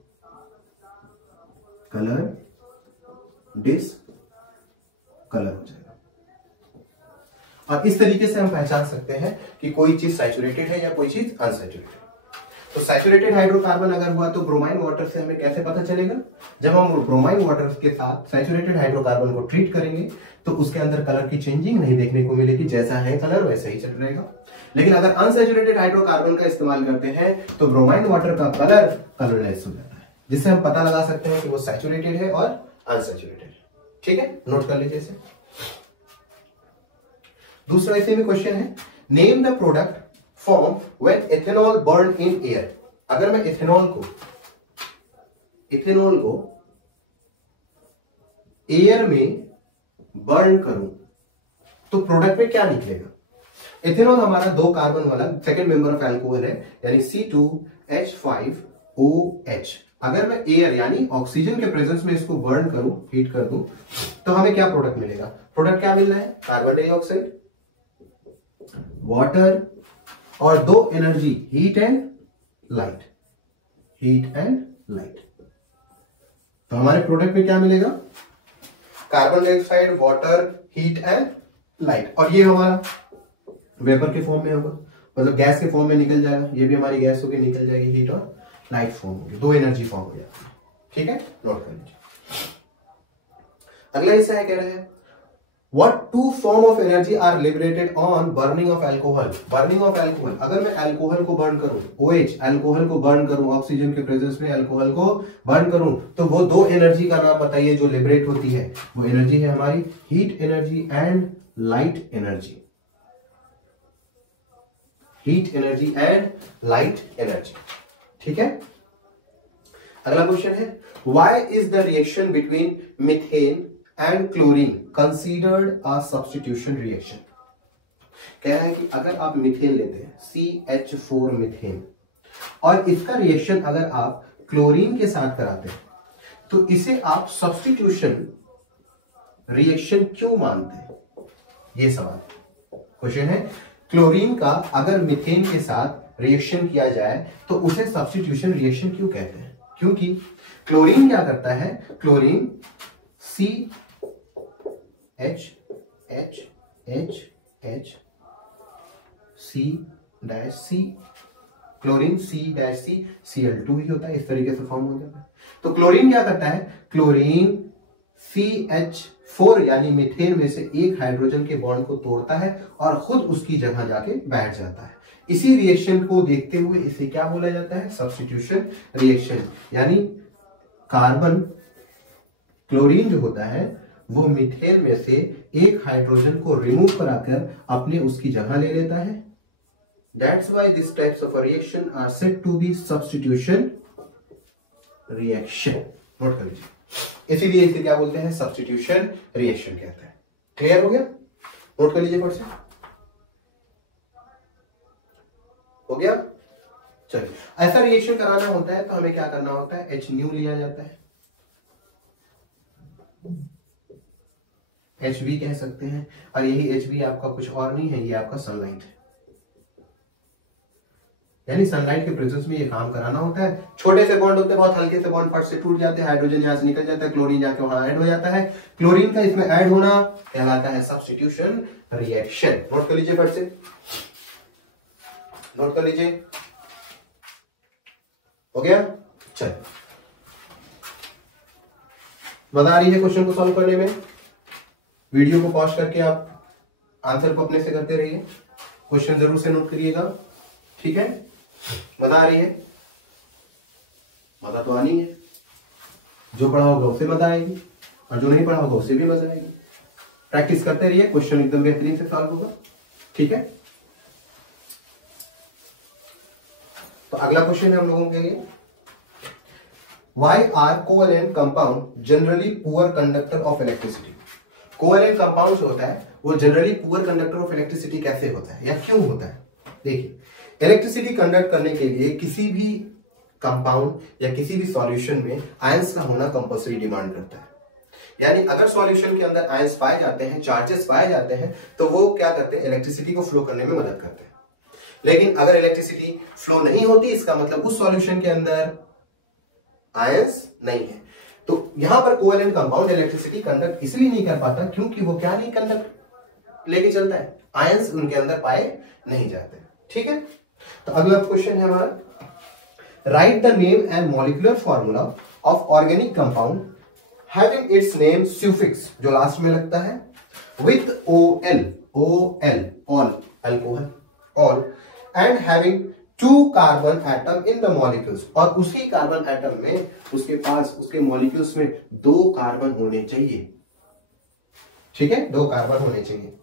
कलर डिसकलर हो जाएगा। और इस तरीके से हम पहचान सकते हैं कि कोई चीज सैचुरेटेड है या कोई चीज अनसैचुरेटेड है। तो सैचुरेटेड हाइड्रोकार्बन अगर हुआ तो ब्रोमाइन वाटर से हमें कैसे पता चलेगा? जब हम ब्रोमाइन वाटर के साथ सैचुरेटेड हाइड्रोकार्बन को ट्रीट करेंगे तो उसके अंदर कलर की चेंजिंग नहीं देखने को मिलेगी, जैसा है कलर वैसा ही चल रहेगा। लेकिन अगर अनसैचुरेटेड हाइड्रोकार्बन का इस्तेमाल करते हैं तो ब्रोमाइन वाटर का कलर कलरलेस हो जाता है, जिससे हम पता लगा सकते हैं कि वो सैचुरेटेड है और अनसैचुरेटेड है। ठीक है, नोट कर लीजिए इसे। दूसरा ऐसे में क्वेश्चन है, name the product form when ethanol burn in air. अगर मैं इथेनॉल को एयर में बर्न करूं तो प्रोडक्ट में क्या निकलेगा? इथेनॉल हमारा 2 कार्बन वाला सेकंड मेंबर ऑफ अल्कोहल है, यानी C2H5OH। अगर मैं एयर यानी ऑक्सीजन के प्रेजेंस में इसको बर्न करूं, हीट कर दूं, तो हमें क्या प्रोडक्ट मिलेगा? प्रोडक्ट क्या मिल रहा है? कार्बन डाइऑक्साइड, वाटर और 2 एनर्जी, हीट एंड लाइट। तो हमारे प्रोडक्ट में क्या मिलेगा? Carbon dioxide, water, heat and light. और ये हमारा वेपर के फॉर्म में होगा, मतलब गैस के फॉर्म में निकल जाएगा। ये भी हमारी गैस होगी, निकल जाएगी, हीट और लाइट फॉर्म होगी, 2 एनर्जी फॉर्म हो जाती है। ठीक है, नोट कर लीजिए। अगला हिस्सा है, कह रहे हैं What 2 form of energy are liberated on burning of alcohol? Burning of alcohol, अगर मैं अल्कोहल को बर्न करूं, OH अल्कोहल को बर्न करूं, ऑक्सीजन के प्रेजेंस में अल्कोहल को बर्न करूं, तो वो 2 एनर्जी का नाम बताइए जो लिबरेट होती है। वो एनर्जी है हमारी heat energy and light energy. Heat energy and light energy. ठीक है, अगला क्वेश्चन है, Why is the reaction between methane and chlorine considered a substitution reaction? कह रहा है कि अगर आप मीथेन लेते हैं, CH4 मीथेन, और इसका रिएक्शन अगर आप क्लोरीन के साथ कराते हैं तो इसे आप सब्स्टिट्यूशन रिएक्शन क्यों मानते हैं, ये सवाल क्वेश्चन है। क्लोरीन का अगर मीथेन के साथ रिएक्शन किया जाए तो उसे सब्स्टिट्यूशन रिएक्शन क्यों कहते हैं? क्योंकि क्लोरीन क्या करता है, chlorine C H H H H C dash C, chlorine CH2 ही होता है, इस तरीके से फॉर्म हो जाता है। तो क्लोरीन क्या करता है, क्लोरीन CH4 यानी मीथेन में से एक हाइड्रोजन के बॉन्ड को तोड़ता है और खुद उसकी जगह जाके बैठ जाता है। इसी रिएक्शन को देखते हुए इसे क्या बोला जाता है, सब्स्टिट्यूशन रिएक्शन। यानी कार्बन क्लोरीन जो होता है वो मीथेन में से एक हाइड्रोजन को रिमूव कराकर अपने उसकी जगह ले लेता है। That's why these types of a reaction are said to be substitution reaction. Note कर लीजिए, इसीलिए इसे क्या बोलते हैं, सब्स्टिट्यूशन रिएक्शन कहते हैं। क्लियर हो गया? नोट कर लीजिए फट से। हो गया? चलिए, ऐसा रिएक्शन कराना होता है तो हमें क्या करना होता है, HNu लिया जाता है, HV कह सकते हैं, और यही HV आपका कुछ और नहीं है, ये आपका सनलाइट है। यानी सनलाइट के प्रेजेंस में ये काम कराना होता है। छोटे से बॉन्ड होते हैं, बहुत हल्के से बॉन्ड फट से टूट जाते हैं, हाइड्रोजन यहां से निकल जाता है, क्लोरीन जाके वहां ऐड हो जाता है। क्लोरीन का इसमें ऐड होना कहलाता है सब्स्टिट्यूशन रिएक्शन। नोट कर लीजिए फट से, नोट कर लीजिए। हो गया? चल, मजा आ रही है क्वेश्चन को सॉल्व करने में? वीडियो को पॉज करके आप आंसर को अपने से करते रहिए, क्वेश्चन जरूर से नोट करिएगा, ठीक है? मजा आ रही है? मजा तो आनी है, जो पढ़ा होगा उससे मजा आएगी और जो नहीं पढ़ा होगा उससे भी मजा आएगी। प्रैक्टिस करते रहिए, क्वेश्चन एकदम बेहतरीन से सॉल्व होगा, ठीक है? तो अगला क्वेश्चन है हम लोगों के लिए, why are covalent compound generally poor conductor of electricity. Covalent compound जो होता है वो generally poor conductor of electricity कैसे होता है या क्यों होता है? देखिए, इलेक्ट्रिसिटी कंडक्ट करने के लिए किसी भी कंपाउंड या किसी भी सॉल्यूशन में आयंस का होना कंपल्सरी डिमांड करता है। यानी अगर सॉल्यूशन के अंदर आयंस पाए जाते हैं, चार्जेस पाए जाते हैं, तो वो क्या करते हैं, इलेक्ट्रिसिटी को फ्लो करने में मदद करते हैं। लेकिन अगर इलेक्ट्रिसिटी फ्लो नहीं होती, इसका मतलब उस सॉल्यूशन के अंदर आयंस नहीं है। तो यहां पर कोवैलेंट कंपाउंड इलेक्ट्रिसिटी कंडक्ट इसलिए नहीं कर पाता क्योंकि वो क्या नहीं कंडक्ट लेके चलता है, आयंस उनके अंदर पाए नहीं जाते। ठीक है, तो अगला क्वेश्चन है हमारा, right the name and molecular formula of organic compound having its name suffix, जो लास्ट में लगता है, with OL, all, alcohol, all, and having 2 carbon atom in the molecules, और उसी कार्बन एटम में उसके पास उसके मॉलिक्यूल्स में 2 कार्बन होने चाहिए। ठीक है, 2 कार्बन होने चाहिए।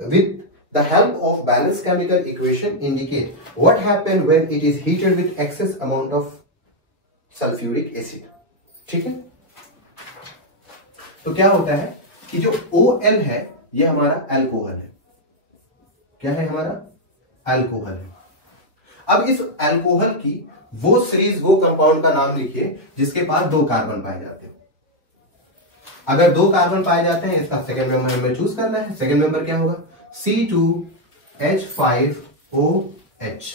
With the help of balanced chemical equation indicate what happen when it is heated with excess amount of sulfuric acid। ठीक है, तो क्या होता है कि जो OL है ये हमारा अल्कोहल है। क्या है हमारा? अल्कोहल है। अब इस अल्कोहल की वो सीरीज, वो कंपाउंड का नाम लिखिए जिसके पास 2 कार्बन पाए जाते हैं। अगर 2 कार्बन पाए जाते हैं, इसका सेकेंड मेंबर हमें चूज करना है। सेकेंड मेंबर क्या होगा? C2H5OH।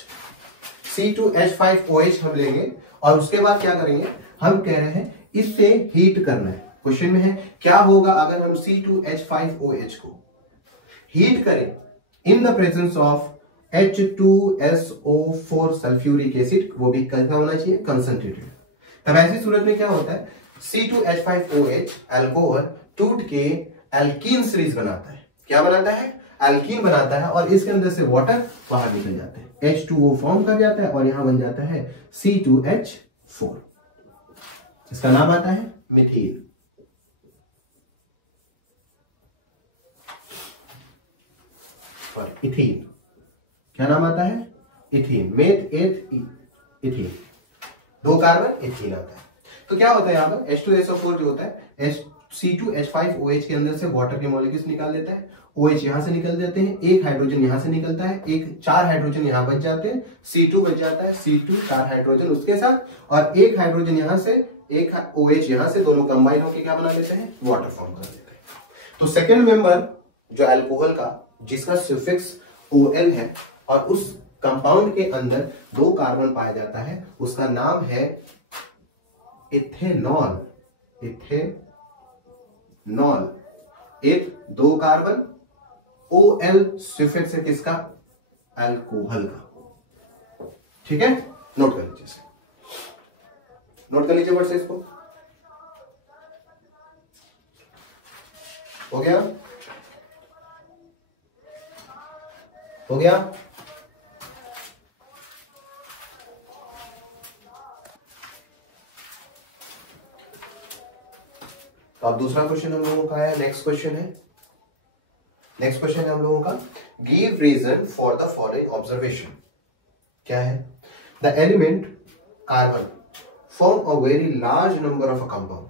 C2H5OH हम लेंगे और उसके बाद क्या करेंगे, हम कह रहे हैं इससे हीट करना है। क्वेश्चन में है क्या होगा अगर हम C2H5OH को हीट करें इन the presence of H2SO4 sulphuric acid, वो भी कैसा होना चाहिए? कंसंट्रेटेड। तब ऐसी सूरत में क्या होता है, C2H5OH अल्कोहल टूट के एल्कीन सीरीज बनाता है। क्या बनाता है? एल्कीन बनाता है, और इसके अंदर से वाटर बाहर निकल जाता है, H2O फॉर्म कर जाता है और यहां बन जाता है C2H4। इसका नाम आता है मिथीन। और इथीन, क्या नाम आता है? Ethene. Meth eth ethene, 2 carbon ethene आता है। तो क्या होता है यहां पर H2SO4 जो होता है C2H5OH के अंदर से वाटर के मॉलिक्यूल्स निकाल देता है, OH यहां से निकल जाते हैं, एक हाइड्रोजन यहां से निकलता है, 4 हाइड्रोजन यहां बच जाते हैं, C2 बच जाता है, C2 4 हाइड्रोजन उसके साथ, और एक हाइड्रोजन यहां से एक OH यहां से, दोनों कंबाइन होकर क्या बना लेते हैं, वाटर फॉर्म बना लेते हैं। तो सेकेंड मेंबर जो अल्कोहल का जिसका सफिक्स OL है और उस कंपाउंड के अंदर 2 कार्बन पाया जाता है, उसका नाम है इथेनॉल। इथेनॉल, एक 2 कार्बन, OL सफिक्स है किसका, अल्कोहल का। ठीक है, नोट कर लीजिए, नोट कर लीजिए वर्ड से इसको। हो गया, हो गया। तो अब दूसरा क्वेश्चन हम लोगों का है, नेक्स्ट क्वेश्चन है, नेक्स्ट क्वेश्चन है हम लोगों का, give reason for the following observation. क्या है, the element carbon form a very large number of a compound.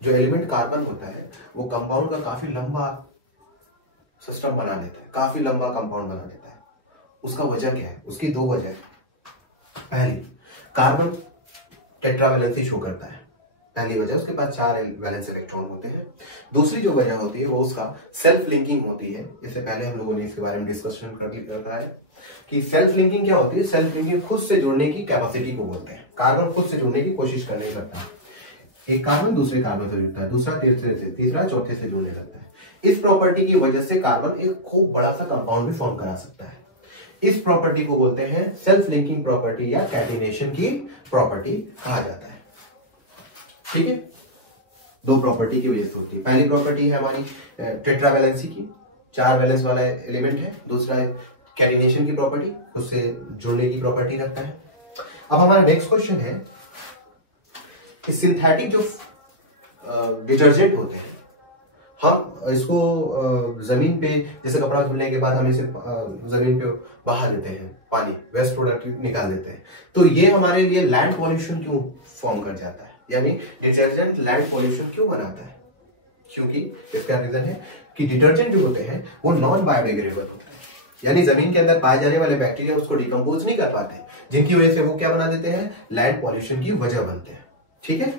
जो एलिमेंट कार्बन होता है वो कंपाउंड का काफी लंबा सिस्टम बना लेता है, काफी लंबा कंपाउंड बना लेता है। उसका वजह क्या है, उसकी 2 वजह है। पहली, कार्बन टेट्रावैलेंसी शो करता है, पहली वजह, उसके पास 4 वैलेंस इलेक्ट्रॉन होते हैं। दूसरी जो वजह होती है वो उसका सेल्फ लिंकिंग होती है। इससे पहले हम लोगों ने इसके बारे में डिस्कशन कर रहा है कि सेल्फ लिंकिंग क्या होती है। सेल्फ लिंकिंग खुद से जुड़ने की कैपेसिटी को बोलते हैं। कार्बन खुद से जुड़ने की कोशिश करने लगता है, एक कार्बन दूसरे कार्बन से जुड़ता है, दूसरा तीसरे से, तीसरा चौथे से जुड़ने लगता है। इस प्रॉपर्टी की वजह से कार्बन एक खूब बड़ा सा कंपाउंड भी फॉर्म करा सकता है। इस प्रॉपर्टी को बोलते हैं सेल्फ लिंकिंग प्रॉपर्टी या कैटिनेशन की प्रॉपर्टी कहा जाता है। ठीक है, 2 प्रॉपर्टी की वजह से होती है। पहली प्रॉपर्टी है हमारी टेट्रावैलेंसी की, 4 वैलेंस वाला एलिमेंट है। दूसरा है कैटिनेशन की प्रॉपर्टी, उससे जुड़ने की प्रॉपर्टी रखता है। अब हमारा नेक्स्ट क्वेश्चन है, सिंथेटिक जो डिटर्जेंट होते हैं, हम इसको जमीन पे, जैसे कपड़ा धुलने के बाद हम इसे जमीन पे बहा देते हैं, पानी वेस्ट प्रोडक्ट निकाल देते हैं, तो ये हमारे लिए लैंड पॉल्यूशन क्यों फॉर्म कर जाता है, यानी डिटर्जेंट लैंड पॉल्यूशन क्यों बनाता है? क्योंकि इसका रीजन है कि डिटर्जेंट जो होते हैं वो नॉन बायोडिग्रेडेबल होते हैं, यानी जमीन के अंदर पाए जाने वाले बैक्टीरिया उसको डिकम्पोज नहीं कर पाते, जिनकी वजह से वो क्या बना देते हैं, लैंड पॉल्यूशन की वजह बनते हैं। ठीक है,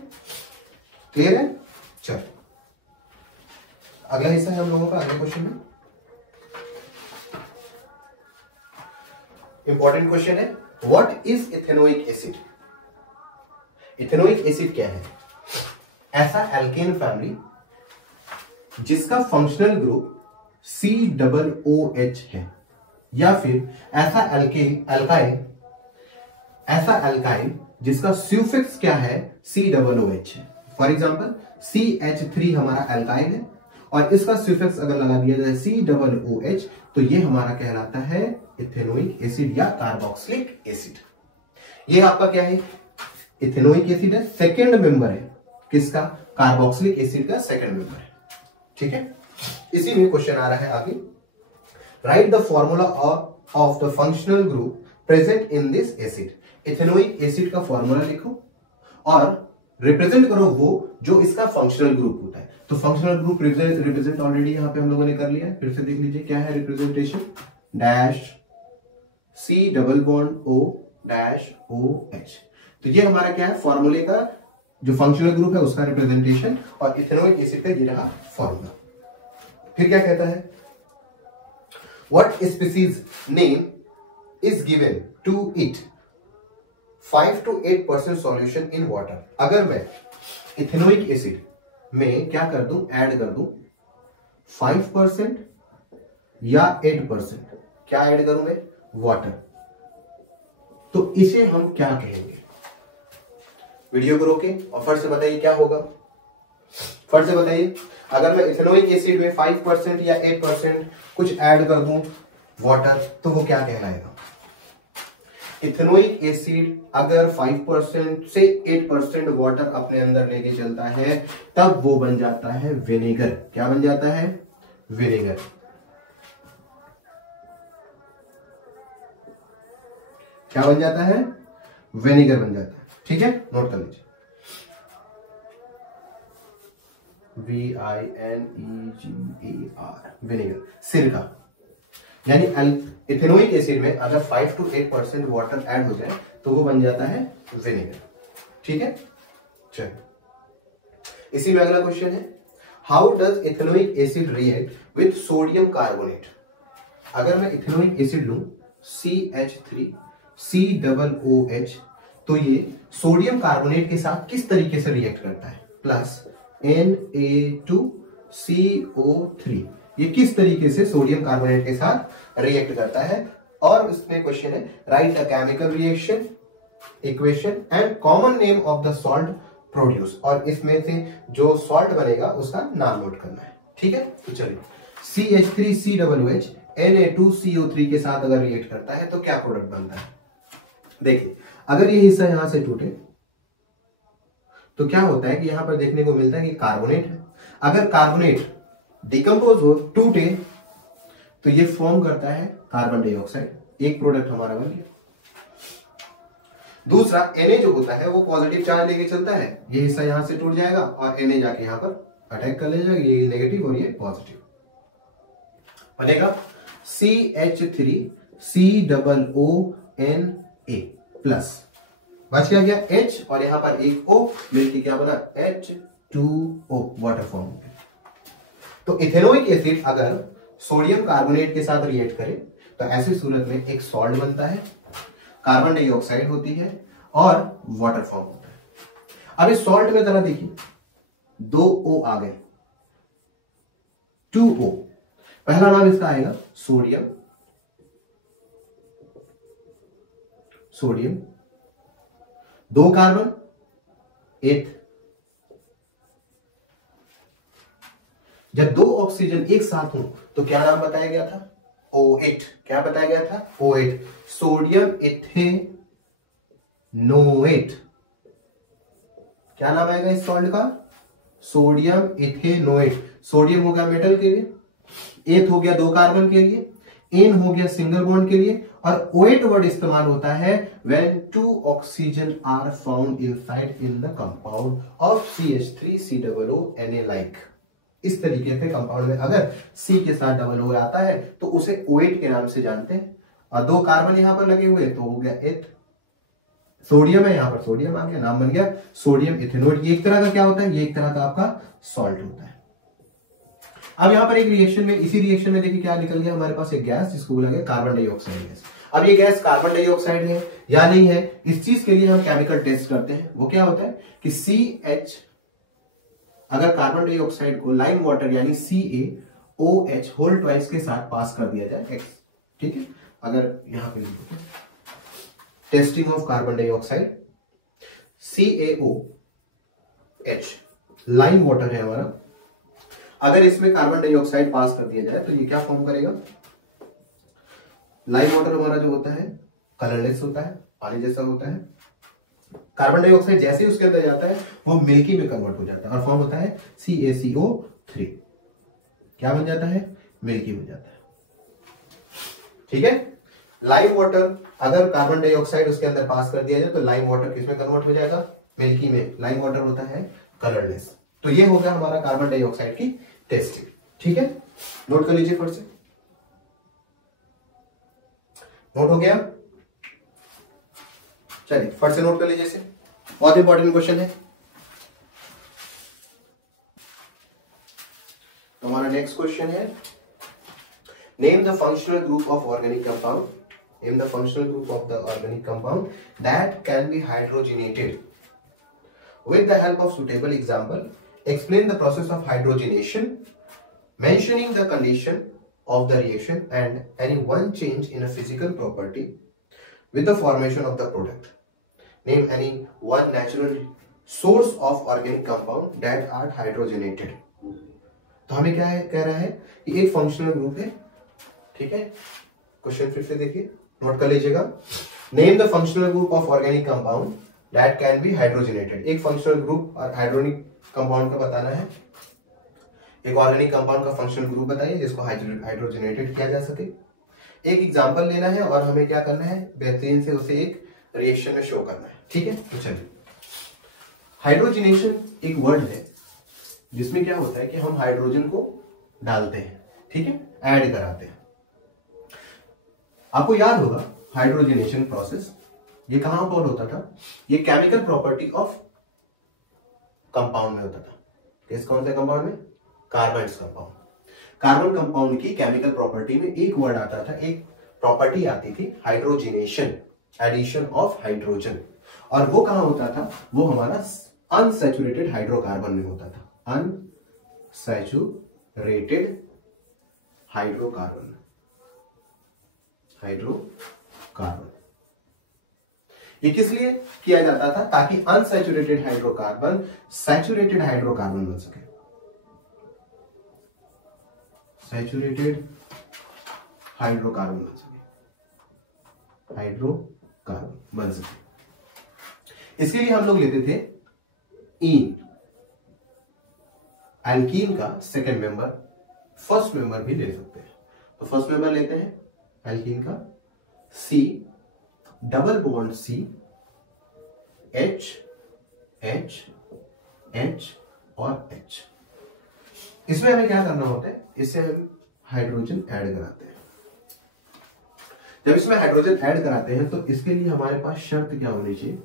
क्लियर है? चल अगला हिस्सा है हम लोगों का, अगले क्वेश्चन में इंपॉर्टेंट क्वेश्चन है, what is ethanoic acid? Ethanoic acid क्या है? ऐसा एल्केन फैमिली जिसका फंक्शनल ग्रुप COOH है, या फिर ऐसा अल्काइन जिसका सफिक्स क्या है, COOH है। फॉर एग्जांपल CH3 हमारा अल्काइन है और इसका सफिक्स अगर लगा दिया जाए COOH, तो ये हमारा कहलाता है इथेनोइक एसिड या कार्बोक्सिलिक एसिड। ये आपका क्या है, इथेनोइक एसिड है, सेकेंड मेंबर है किसका, कार्बोक्सिलिक एसिड का सेकेंड मेंबर है। ठीक है, इसी में क्वेश्चन आ रहा है आगे, right the formula of the functional group present in this acid. Ethanoic acid का फॉर्मूला लिखो और रिप्रेजेंट करो वो जो इसका फंक्शनल ग्रुप होता है। तो फंक्शनल ग्रुप रिप्रेजेंट ऑलरेडी यहां पे हम लोगों ने कर लिया है, फिर से देख लीजिए क्या है रिप्रेजेंटेशन, डैश C+O'-OH। तो ये हमारा क्या है, फॉर्मूले का जो फंक्शनल ग्रुप है उसका रिप्रेजेंटेशन, और इथेनोइक एसिड का ये रहा फॉर्मूला। फिर क्या कहता है, what species name is given to it 5 to 8% solution in water. अगर मैं इथेनोइक एसिड में क्या कर दूं, ऐड कर दूं 5% या 8%, क्या ऐड करूं मैं, वाटर, तो इसे हम क्या कहेंगे? वीडियो को रोके और फट से बताइए क्या होगा, फट से बताइए। अगर मैं इथेनोइक एसिड में 5% या 8% कुछ ऐड कर दूं वाटर, तो वो क्या कहलाएगा? इथेनोइक एसिड अगर 5% से 8% वाटर अपने अंदर लेके चलता है, तब वो बन जाता है विनेगर। क्या बन जाता है? विनेगर। क्या बन जाता है? विनेगर बन जाता है। ठीक है, नोट कर लीजिए, VINEGAR, विनेगर, सिरका। यानी इथेनोइक एसिड में अगर 5 to 8% वाटर ऐड हो जाए तो वो बन जाता है विनेगर। ठीक है, चलिए इसी में अगला क्वेश्चन है, how does ethanoic acid react with sodium carbonate. अगर मैं इथेनोइक एसिड लूं CH3COOH, तो ये सोडियम कार्बोनेट के साथ किस तरीके से रिएक्ट करता है, प्लस Na2CO3, ये किस तरीके से सोडियम कार्बोनेट के साथ रिएक्ट करता है। और इसमें क्वेश्चन है, write a chemical reaction equation and common name of the salt produce, और इसमें से जो सॉल्ट बनेगा उसका नाम नोट करना है। ठीक है, तो चलिए CH3COOH Na2CO3 के साथ अगर रिएक्ट करता है तो क्या प्रोडक्ट बनता है। देखिए अगर ये हिस्सा यहां से टूटे तो क्या होता है कि यहां पर देखने को मिलता है कि कार्बोनेट है। अगर कार्बोनेट डिकम्पोज हो, टूटे, तो ये फॉर्म करता है कार्बन डाइऑक्साइड, एक प्रोडक्ट हमारा बन गया। दूसरा Na जो होता है वो पॉजिटिव चार्ज लेके चलता है, ये हिस्सा यहां से टूट जाएगा और Na जाके यहां पर अटैक कर ले जाएगा, ये नेगेटिव और ये पॉजिटिव बनेगा CH3COONA प्लस, बच क्या गया H और यहां पर एक O मिलकर क्या बना H2O, वाटर फॉर्म। तो इथेनोइक एसिड अगर सोडियम कार्बोनेट के साथ रिएक्ट करे तो ऐसी सूरत में एक सॉल्ट बनता है, कार्बन डाइऑक्साइड होती है और वाटर फॉर्म होता है। अब इस सॉल्ट में जरा देखिए, 2 O आ गए, 2O, पहला नाम इसका आएगा सोडियम, सोडियम, 2 कार्बन, एथ। जब 2 ऑक्सीजन एक साथ हो तो क्या नाम बताया गया था, O8। क्या बताया गया था, O8, सोडियम इथेनोएट। क्या नाम आएगा इस सॉल्ट का, सोडियम इथेनोएट। सोडियम हो गया मेटल के लिए, एथ हो गया 2 कार्बन के लिए, एन हो गया सिंगल बॉन्ड के लिए, और O8 वर्ड इस्तेमाल होता है when 2 oxygen are found inside in the compound of CH3COONA like. इस तरीके के कंपाउंड में अगर C के साथ डबल O आता है तो उसे O8 के नाम से जानते हैं, और 2 कार्बन यहां पर लगे हुए तो हो गया एथ। सोडियम है, यहां पर सोडियम आ गया, नाम बन गया सोडियम इथेनोएट। ये एक तरह का क्या होता है, ये एक तरह का आपका सॉल्ट होता है। अब यहां पर एक रिएक्शन में, इसी रिएक्शन में देखिए क्या निकल गया हमारे पास, एक गैस जिसको बोला गया कार्बन डाइऑक्साइड गैस। अब ये गैस कार्बन डाइऑक्साइड है या नहीं है, इस चीज के लिए हम केमिकल टेस्ट करते हैं। वो क्या होता है कि CH, अगर कार्बन डाइऑक्साइड को लाइम वाटर यानी CaOH होल ट्वाइस के साथ पास कर दिया जाए X, ठीक है। अगर यहां पे testing of carbon dioxide, CaOH lime water है हमारा, अगर इसमें कार्बन डाइऑक्साइड पास कर दिया जाए तो ये क्या फॉर्म करेगा, लाइम वाटर हमारा जो होता है कलरलेस होता है, पानी जैसा होता है। कार्बन डाइऑक्साइड जैसे ही उसके अंदर जाता है वो मिल्की में कन्वर्ट हो जाता है और फॉर्म होता है CaCO3, क्या बन जाता है, मिल्की बन जाता है। ठीक है, लाइम वाटर अगर कार्बन डाइऑक्साइड उसके अंदर पास कर दिया जाए तो लाइम वाटर किसमें कन्वर्ट हो जाएगा, मिल्की में। लाइम वाटर होता है कलरलेस। तो ये हो गया हमारा कार्बन डाइऑक्साइड की टेस्टिंग। ठीक है, नोट कर लीजिए फिर से, नोट हो गया, चलिए फट से नोट कर लीजिए इसे, बहुत इंपॉर्टेंट क्वेश्चन है। तो हमारा नेक्स्ट क्वेश्चन है, name the functional group of organic compound, name the functional group of the organic compound that can be hydrogenated with the help of suitable example. Explain the process of hydrogenation, mentioning the condition of the reaction and any one change in a physical property with the formation of the product. Name any one natural source of organic compound that are hydrogenated. तो हमें क्या है, कह रहा है कि एक फंक्शनल ग्रुप है। ठीक है, क्वेश्चन फिर से देखिए, नोट कर लीजिएगा। Name the functional group of organic compound that can be hydrogenated. एक फंक्शनल ग्रुप और हाइड्रोनिक कंपाउंड का बताना है। एक ऑर्गेनिक कंपाउंड का फंक्शनल ग्रुप बताइए जिसको हाइड्रोजनेटेड किया जा सके। एक एग्जांपल लेना है और हमें क्या करना है, बेहतरीन से उसे एक रिएक्शन में शो करना है। ठीक है, तो चलिए, हाइड्रोजनेशन एक वर्ड है जिसमें क्या होता है कि हम हाइड्रोजन को डालते हैं, ठीक है, ऐड कराते हैं। आपको याद होगा हाइड्रोजनेशन प्रोसेस ये कहां पर होता था, ये केमिकल प्रॉपर्टी ऑफ कंपाउंड में होता था। किस कौन से कंपाउंड में? Carbon compound. कार्बन कंपाउंड की केमिकल प्रॉपर्टी में एक वर्ड आता था, एक प्रॉपर्टी आती थी हाइड्रोजिनेशन, एडिशन ऑफ हाइड्रोजन। और वो कहां होता था? वो हमारा अनसैचुरेटेड हाइड्रोकार्बन में होता था, अनसैचुरेटेड हाइड्रोकार्बन। ये किस लिए किया जाता था? ताकि अनसैचुरेटेड हाइड्रोकार्बन सैचुरेटेड हाइड्रोकार्बन बन सके, सैचुरेटेड हाइड्रोकार्बन बन सके, हाइड्रोकार्बन बन सके। इसके लिए हम लोग लेते थे ईन। एल्कीन का सेकेंड मेंबर फर्स्ट मेंबर भी ले सकते हैं। तो फर्स्ट मेंबर लेते हैं एल्कीन का C, double bond C, H H H और एच। इसमें हमें क्या करना होता है? इससे हम हाइड्रोजन ऐड कराते हैं। जब इसमें हाइड्रोजन ऐड कराते हैं तो इसके लिए हमारे पास शर्त क्या होनी चाहिए?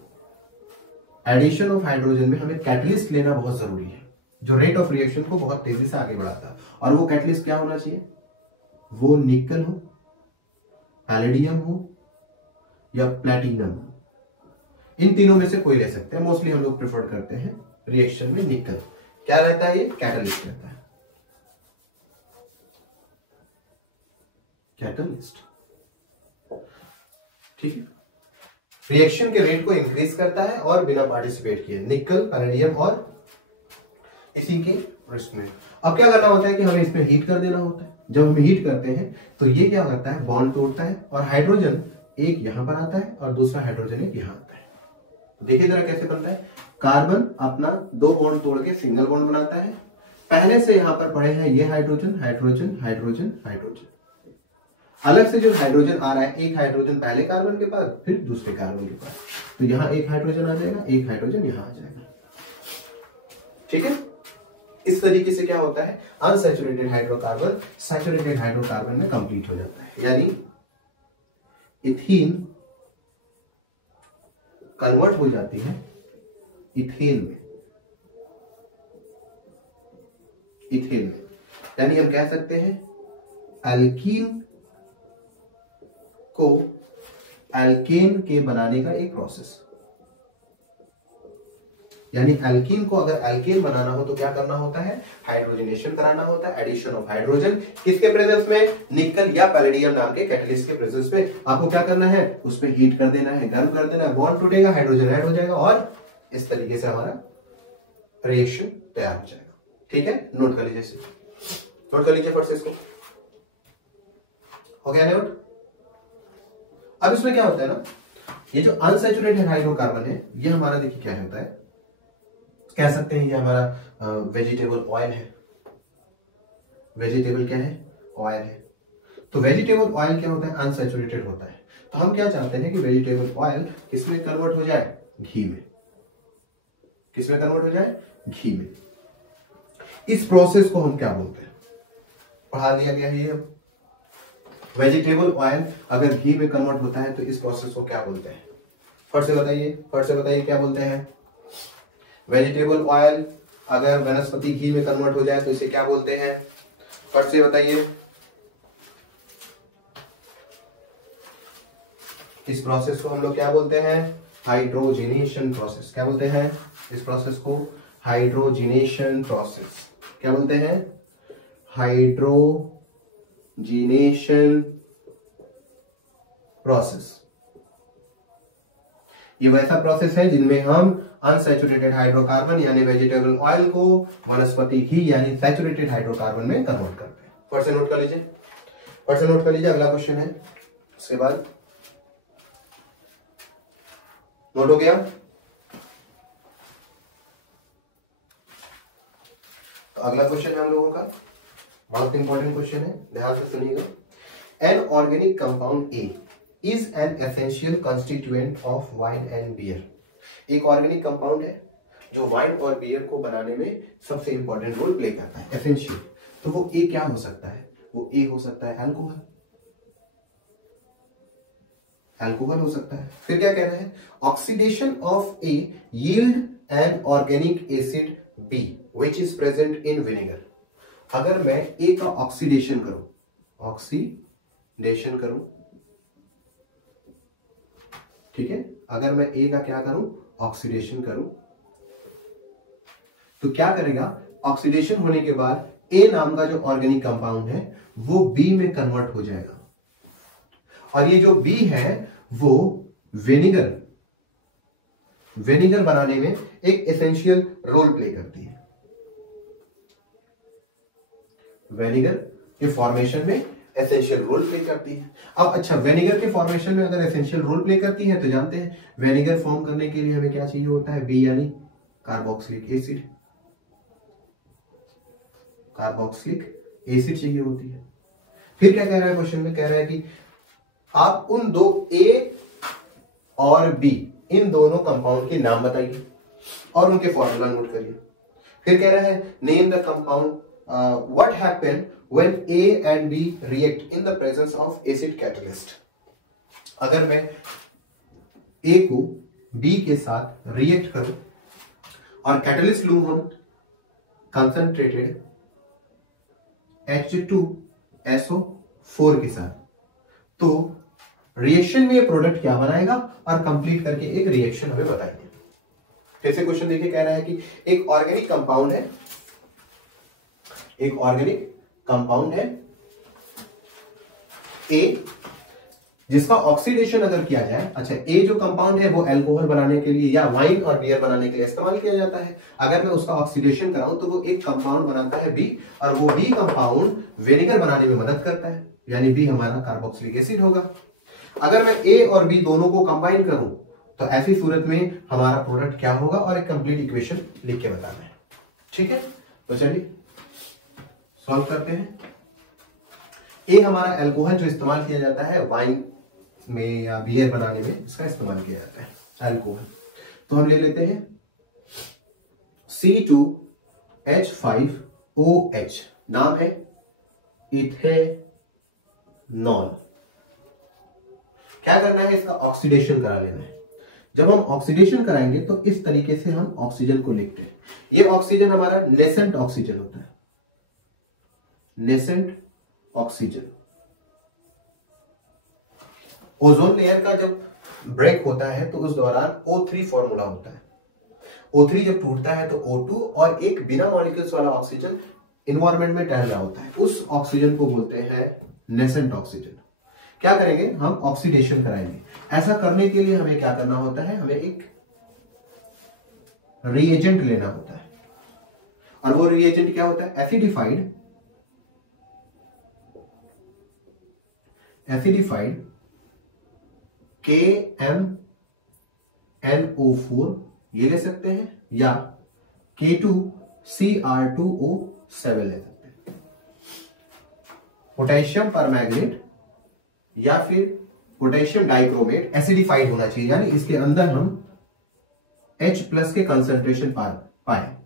एडिशन ऑफ हाइड्रोजन में हमें कैटलिस्ट लेना बहुत जरूरी है, जो रेट ऑफ रिएक्शन को बहुत तेजी से आगे बढ़ाता है। और वो कैटलिस्ट क्या होना चाहिए? वो निकल हो, पैलेडियम हो या प्लैटिनम हो, इन तीनों में से कोई ले सकते हैं। मोस्टली हम लोग प्रेफर करते हैं रिएक्शन में निकल। क्या रहता है? ये कैटलिस्ट रहता है, कैटलिस्ट। ठीक है, रिएक्शन के रेट को इंक्रीज करता है और बिना पार्टिसिपेट किए, निकल, पैलेडियम और इसी के रिस्ट में। अब क्या करना होता है कि हमें इसमें हीट कर देना होता है। जब हम हीट करते हैं तो ये क्या करता है? बॉन्ड तोड़ता है और हाइड्रोजन एक यहां पर आता है और दूसरा हाइड्रोजन एक यहां आता है। तो देखिए जरा कैसे बनता है। कार्बन अपना दो बॉन्ड तोड़ के सिंगल बॉन्ड बनाता है। पहले से यहां पर पड़े हैं ये हाइड्रोजन, हाइड्रोजन, हाइड्रोजन, हाइड्रोजन। अलग से जो हाइड्रोजन आ रहा है, एक हाइड्रोजन पहले कार्बन के पास, फिर दूसरे कार्बन के पास, तो यहां एक हाइड्रोजन आ जाएगा, एक हाइड्रोजन यहां आ जाएगा। ठीक है, इस तरीके से क्या होता है? अनसैचुरेटेड हाइड्रोकार्बन सैचुरेटेड हाइड्रोकार्बन में कंप्लीट हो जाता है। यानी इथीन कन्वर्ट हो जाती है इथेन में, इथेन में। यानी हम कह सकते हैं एल्कीन को एल्केन के बनाने का एक प्रोसेस। यानी एल्कीन को अगर एल्केन बनाना हो तो क्या करना होता है? हाइड्रोजनेशन कराना होता है, एडिशन ऑफ हाइड्रोजन। किसके प्रेजेंस में? निकल या पैलेडियम नाम के कैटलिस्ट के प्रेजेंस में। आपको क्या करना है? उसमें हीट कर देना है, गर्म कर देना है, बॉन्ड टूटेगा, हाइड्रोजन ऐड हो जाएगा और इस तरीके से हमारा रिएक्शन तैयार हो जाएगा। ठीक है, नोट कर लीजिए, नोट कर लीजिए फट से इसको। हो गया नोट? अब इसमें क्या होता है ना, ये जो अनसैचुरेटेड हाइड्रोकार्बन है, ये हमारा देखिए क्या होता है, कह सकते हैं ये हमारा वेजिटेबल ऑयल है। वेजिटेबल क्या है? ऑयल है। तो वेजिटेबल ऑयल क्या होता है? अनसैचुरेटेड होता है। तो हम क्या चाहते हैं कि वेजिटेबल ऑयल किसमें कन्वर्ट हो जाए? घी में। किसमें कन्वर्ट हो जाए? घी में। इस प्रोसेस को हम क्या बोलते हैं? पढ़ा दिया गया है ये। वेजिटेबल ऑयल अगर घी में कन्वर्ट होता है तो इस प्रोसेस को क्या बोलते हैं? फट से बताइए, फट से बताइए क्या बोलते हैं? वेजिटेबल ऑयल अगर वनस्पति घी में कन्वर्ट हो जाए तो इसे क्या बोलते हैं? फट से बताइए। इस प्रोसेस को हम लोग क्या बोलते हैं? Hydrogenation process. क्या बोलते हैं इस प्रोसेस को? Hydrogenation process. क्या बोलते हैं? Hydrogenation process. ये वैसा प्रोसेस है जिनमें हम अनसैचुरेटेड हाइड्रोकार्बन यानी वेजिटेबल ऑयल को वनस्पति घी यानी सैचुरेटेड हाइड्रोकार्बन में कन्वर्ट करते हैं। फट से नोट कर लीजिए, फट से नोट कर लीजिए। अगला क्वेश्चन है, उसके बाद नोट हो गया? तो अगला क्वेश्चन है हम लोगों का, बहुत इंपॉर्टेंट क्वेश्चन है, ध्यान से सुनिएगा। An organic compound A is an essential constituent of wine and beer. एक ऑर्गेनिक कंपाउंड है जो वाइन और बियर को बनाने में सबसे इंपॉर्टेंट रोल प्ले करता है, एसेंशियल। तो वो ए क्या हो सकता है? वो ए हो सकता है अल्कोहल, अल्कोहल हो सकता है। फिर क्या कह रहे हैं? Oxidation of A yield an organic acid B which is present in vinegar, अगर मैं A का ऑक्सीडेशन करूं, ठीक है, अगर मैं A का क्या करूं, ऑक्सीडेशन करूं, तो क्या करेगा, ऑक्सीडेशन होने के बाद A नाम का जो ऑर्गेनिक कंपाउंड है वो B में कन्वर्ट हो जाएगा, और ये जो B है वो विनेगर बनाने में एक एसेंशियल रोल प्ले करती है, विनेगर के फॉर्मेशन में एसेंशियल रोल प्ले करती है। अब अच्छा, विनेगर के फॉर्मेशन में अगर एसेंशियल रोल प्ले करती है तो जानते हैं विनेगर फॉर्म करने के लिए हमें क्या चाहिए होता है, बी यानी कार्बोक्सिलिक एसिड चाहिए होती है। फिर क्या कह रहा है क्वेश्चन में, कह रहा है कि आप उन दो ए और बी इन दोनों कंपाउंड के नाम बताइए और उनके फॉर्मूला नोट करिए। फिर कह रहा है name the compound what happen when A and B react in the presence of acid catalyst. अगर मैं ए को बी के साथ रिएक्ट करूं और कैटलिस्ट लूं हम कंसंट्रेटेड H2SO4 के साथ, तो रिएक्शन में ये प्रोडक्ट क्या बनाएगा और कंप्लीट करके एक रिएक्शन हमें बताएंगे। फिर से क्वेश्चन देखिए, कह रहा है कि एक ऑर्गेनिक कंपाउंड है ए, जिसका ऑक्सीडेशन अगर किया जाए, अच्छा ए जो कंपाउंड है वो अल्कोहल बनाने के लिए या वाइन और बियर बनाने के लिए इस्तेमाल किया जाता है। अगर मैं उसका ऑक्सीडेशन कराऊं तो वो एक कंपाउंड बनाता है बी, और वो बी कंपाउंड विनेगर बनाने में मदद करता है, यानी बी हमारा कार्बोक्सिलिक एसिड होगा। अगर मैं ए और बी दोनों को कंबाइन करूं तो ऐसी सूरत में हमारा प्रोडक्ट क्या होगा, और एक कंप्लीट इक्वेशन लिख के बताना है। ठीक है, तो चलिए सॉल्व करते हैं। ए हमारा अल्कोहल जो इस्तेमाल किया जाता है वाइन में या बियर बनाने में, इसका इस्तेमाल किया जाता है अल्कोहल। तो हम ले लेते हैं C2H5OH, नाम है इथेनॉल। क्या करना है, इसका ऑक्सीडेशन करा लेना है। जब हम ऑक्सीडेशन कराएंगे तो इस तरीके से हम ऑक्सीजन को लिखते हैं। ये ऑक्सीजन हमारा नेसेंट ऑक्सीजन होता है, नेसेंट ऑक्सीजन। ओजोन लेयर का जब ब्रेक होता है तो उस दौरान O3 फॉर्मूला होता है। O3 जब टूटता है तो O2 और एक बिना मॉलिक्यूल्स वाला ऑक्सीजन इन्वायरमेंट में टहल रहा होता है, उस ऑक्सीजन को बोलते हैं नेसेंट ऑक्सीजन। क्या करेंगे, हम ऑक्सीडेशन कराएंगे। ऐसा करने के लिए हमें क्या करना होता है, हमें एक रिएजेंट लेना होता है, और वो रिएजेंट क्या होता है, एसिडिफाइड KMnO4 ये ले सकते हैं, या K2Cr2O7 ले सकते हैं। पोटेशियम परमैंगनेट या फिर पोटेशियम डाइक्रोमेट एसिडिफाइड होना चाहिए, यानी इसके अंदर हम H+ के कंसंट्रेशन पाए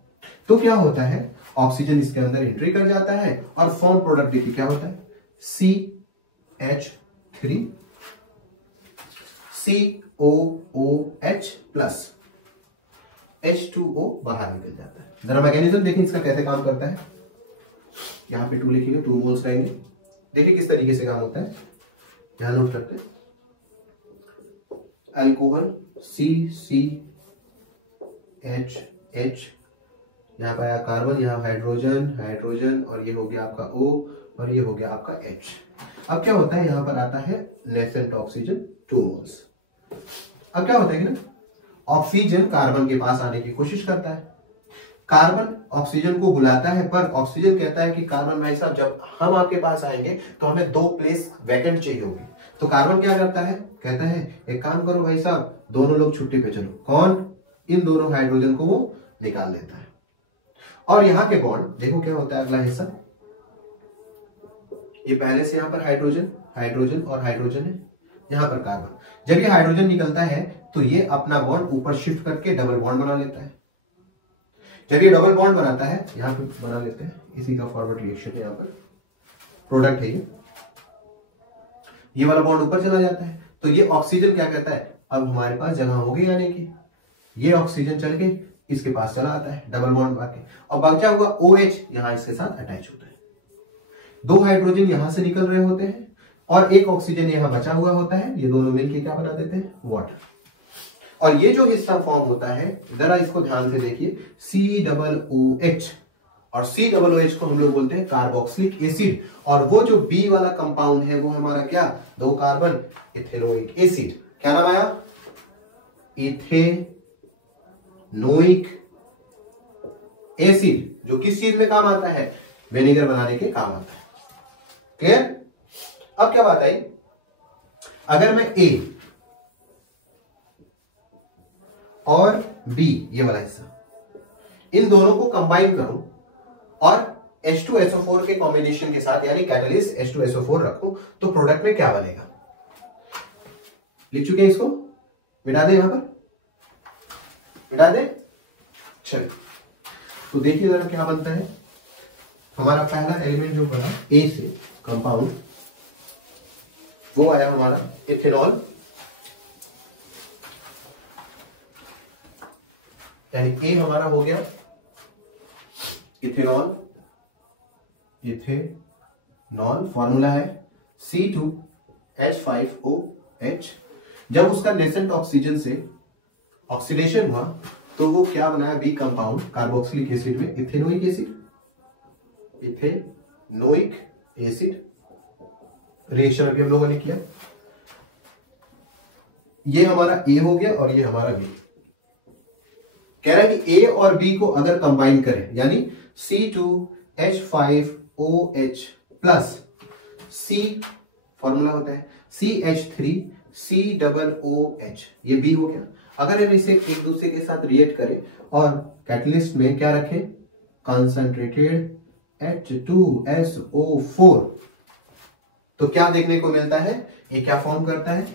तो क्या होता है, ऑक्सीजन इसके अंदर एंट्री कर जाता है और फॉर्म प्रोडक्ट देखिए क्या होता है, CH3 COOH प्लस H2O बाहर निकल जाता है। जरा मैकेनिज्म देखिए इसका कैसे काम करता है। यहां पे 2 लिखेंगे, 2 मोल्स रहेंगे। देखिए किस तरीके से काम होता है, यहां नोट करते हैं। अल्कोहल CCHH, यहां पर आया कार्बन, यहां हाइड्रोजन, और ये हो गया आपका O और ये हो गया आपका H। अब क्या होता है, यहां पर आता है नेसेंट ऑक्सीजन 2 मोल्स। अब क्या होता है कि ना, ऑक्सीजन कार्बन के पास आने की कोशिश करता है, कार्बन ऑक्सीजन को बुलाता है, पर ऑक्सीजन कहता है कि कार्बन भाई साहब जब हम आपके पास आएंगे तो हमें 2 प्लेस वैकेंट चाहिए होगी। तो कार्बन क्या करता है, कहता है एक काम करो भाई साहब, दोनों लोग छुट्टी पे चलो। कौन, इन दोनों हाइड्रोजन को वो निकाल देता है। और यहां के बॉन्ड देखो क्या होता है, अगला हिस्सा, ये पहले से यहां पर हाइड्रोजन और हाइड्रोजन है, यहां पर कार्बन। जब ये हाइड्रोजन निकलता है तो ये अपना बॉन्ड ऊपर शिफ्ट करके डबल बॉन्ड बना लेता है। जब ये डबल बॉन्ड बनाता है, यहां पे बना लेते हैं, इसी का फॉरवर्ड रिएक्शन है, यहां पर प्रोडक्ट है ये वाला बॉन्ड ऊपर चला जाता है। तो ये ऑक्सीजन क्या कहता है, अब हमारे पास जगह होगी आने की। ये ऑक्सीजन चल के इसके पास चला आता है डबल बॉन्ड बाकी, और बचा हुआ OH यहां इसके साथ अटैच होता है। 2 हाइड्रोजन यहां से निकल रहे होते हैं और एक ऑक्सीजन यहां बचा हुआ होता है, ये दोनों मिलकर क्या बना देते हैं, वाटर। और ये जो हिस्सा फॉर्म होता है, जरा इसको ध्यान से देखिए, COOH, और COOH को हम लोग बोलते हैं कार्बोक्सिलिक एसिड, और वो जो B वाला कंपाउंड है वो हमारा क्या, 2 कार्बन इथेनोइक एसिड। क्या नाम आया, इथेनोइक एसिड, जो किस चीज में काम आता है, विनेगर बनाने के काम आता है। क्लियर। अब क्या बात आई, अगर मैं A और B, ये वाला हिस्सा, इन दोनों को कंबाइन करूं और H2SO4 के कॉम्बिनेशन के साथ, यानी कैटलिस्ट H2SO4 रखूं, तो प्रोडक्ट में क्या बनेगा। लिख चुके हैं इसको, मिटा दे, यहां पर मिटा दे। चलिए तो देखिए जरा क्या बनता है। हमारा पहला एलिमेंट जो बना ए से कंपाउंड, वो आया हमारा इथेनॉल, यानी ए हमारा हो गया इथेनॉल। इथेनॉल फॉर्मूला है C2H5OH। जब उसका नेसेंट ऑक्सीजन से ऑक्सीडेशन हुआ तो वो क्या बनाया, बी कंपाउंड कार्बोक्सिलिक एसिड में ethanoic acid. Ethanoic acid reaction अभी हम लोगों ने किया, ये हमारा ए हो गया और ये हमारा बी। कह रहा है कि ए और बी को अगर कंबाइन करें, यानी C2H5OH प्लस C, फॉर्मूला होता है CH3COOH, ये बी हो गया। अगर हम इसे एक दूसरे के साथ रिएक्ट करें और कैटलिस्ट में क्या रखें, कंसंट्रेटेड H2SO4, तो क्या देखने को मिलता है, ये क्या फॉर्म करता है,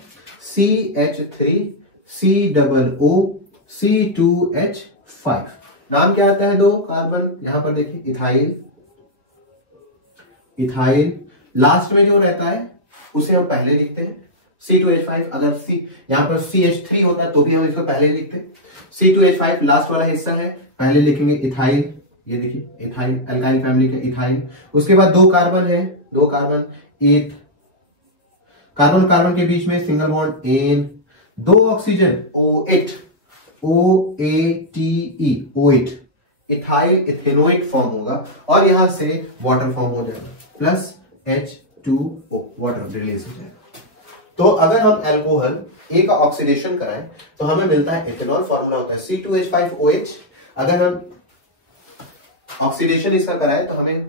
CH3COOC2H5। नाम क्या आता है, 2 कार्बन, यहां पर देखिए इथाइल। इथाइल लास्ट में जो रहता है उसे हम पहले लिखते हैं C2H5। अगर C यहां पर CH3 होता है तो भी हम इसको पहले लिखते हैं। C2H5 लास्ट वाला हिस्सा है, पहले लिखेंगे इथाइल। ये देखिए इथाइल, अल्काइल फैमिली का इथाइल। उसके बाद 2 कार्बन है, 2 कार्बन एथ, कार्बन कार्बन के बीच में single bond an, 2 oxygen O8, OATE, O8, ethyl ethanoic form होगा और यहां से वाटर फॉर्म हो जाएगा, प्लस H2O, वाटर रिलीज हो जाएगा। तो अगर हम अल्कोहल ए का ऑक्सीडेशन कराएं तो हमें मिलता है इथेनॉल, फॉर्मूला होता है C2H5OH। अगर हम ऑक्सीडेशन इसका कराएं तो हमें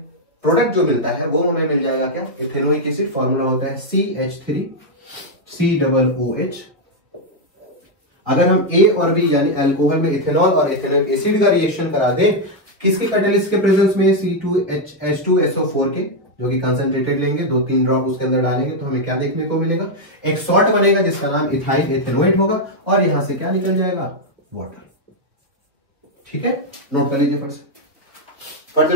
प्रोडक्ट जो मिलता है वो हमें मिल जाएगा क्या, इथेनोइक एसिड, फॉर्मूला होता है CH3COOH। अगर हम ए और बी यानी अल्कोहल में इथेनॉल और इथेनोइक एसिड का रिएक्शन करा दें, किसके कैटलिस्ट के प्रेजेंस में, C2H2SO4 के, जो कि कंसंट्रेटेड लेंगे, 2-3 ड्रॉप उसके अंदर डालेंगे, तो हमें क्या देखने को मिलेगा, एक सॉल्ट बनेगा जिसका नाम इथाइल इथेनोएट होगा और यहां से क्या निकल जाएगा, वाटर। ठीक है, नोट कर लीजिए फट से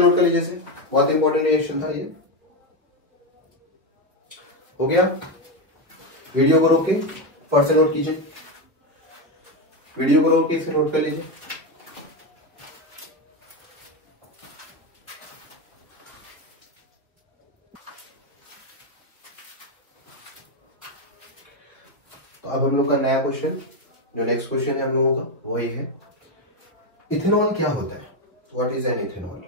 नोट कर लीजिए, से बहुत इंपॉर्टेंट रिएक्शन था ये। हो गया, वीडियो को रोक के फट से नोट कीजिए, वीडियो को रोक के इसे नोट कर लीजिए। तो अब हम लोग का नया क्वेश्चन, जो नेक्स्ट क्वेश्चन है हम लोगों का, वो ये है, इथेनॉल क्या होता है, व्हाट इज एन इथेनॉल।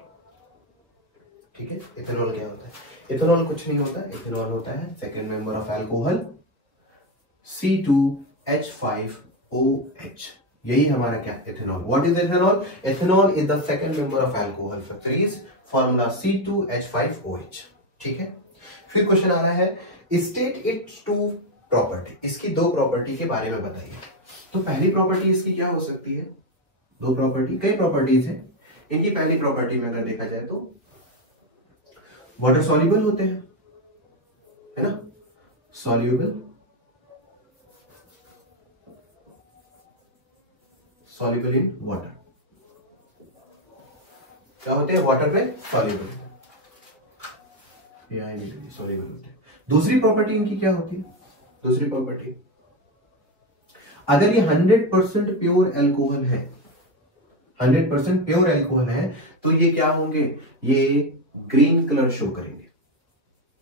ठीक है, इथेनॉल क्या होता है, इथेनॉल कुछ नहीं होता, इथेनॉल होता है second member of alcohol C2H5OH, यही हमारा क्या, ethanol. What is ethanol, ethanol is the second member of alcohol factories, formula C2H5OH। ठीक है, फिर क्वेश्चन आ रहा है, स्टेट इट्स 2 प्रॉपर्टी, इसकी 2 प्रॉपर्टी के बारे में बताइए। तो पहली प्रॉपर्टी इसकी क्या हो सकती है, 2 प्रॉपर्टी, कई प्रॉपर्टीज है इनकी। पहली प्रॉपर्टी में अगर देखा जाए तो वाटर सॉल्युबल होते हैं, है ना, सॉल्युबल, सॉल्युबल इन वाटर, क्या होते हैं, वाटर में सॉल्युबल, सॉल्युबल होते हैं। दूसरी प्रॉपर्टी इनकी क्या होती है, दूसरी प्रॉपर्टी, अगर ये 100% प्योर अल्कोहल है, 100% प्योर एल्कोहल है तो ये क्या होंगे, ये ग्रीन कलर शो करेंगे,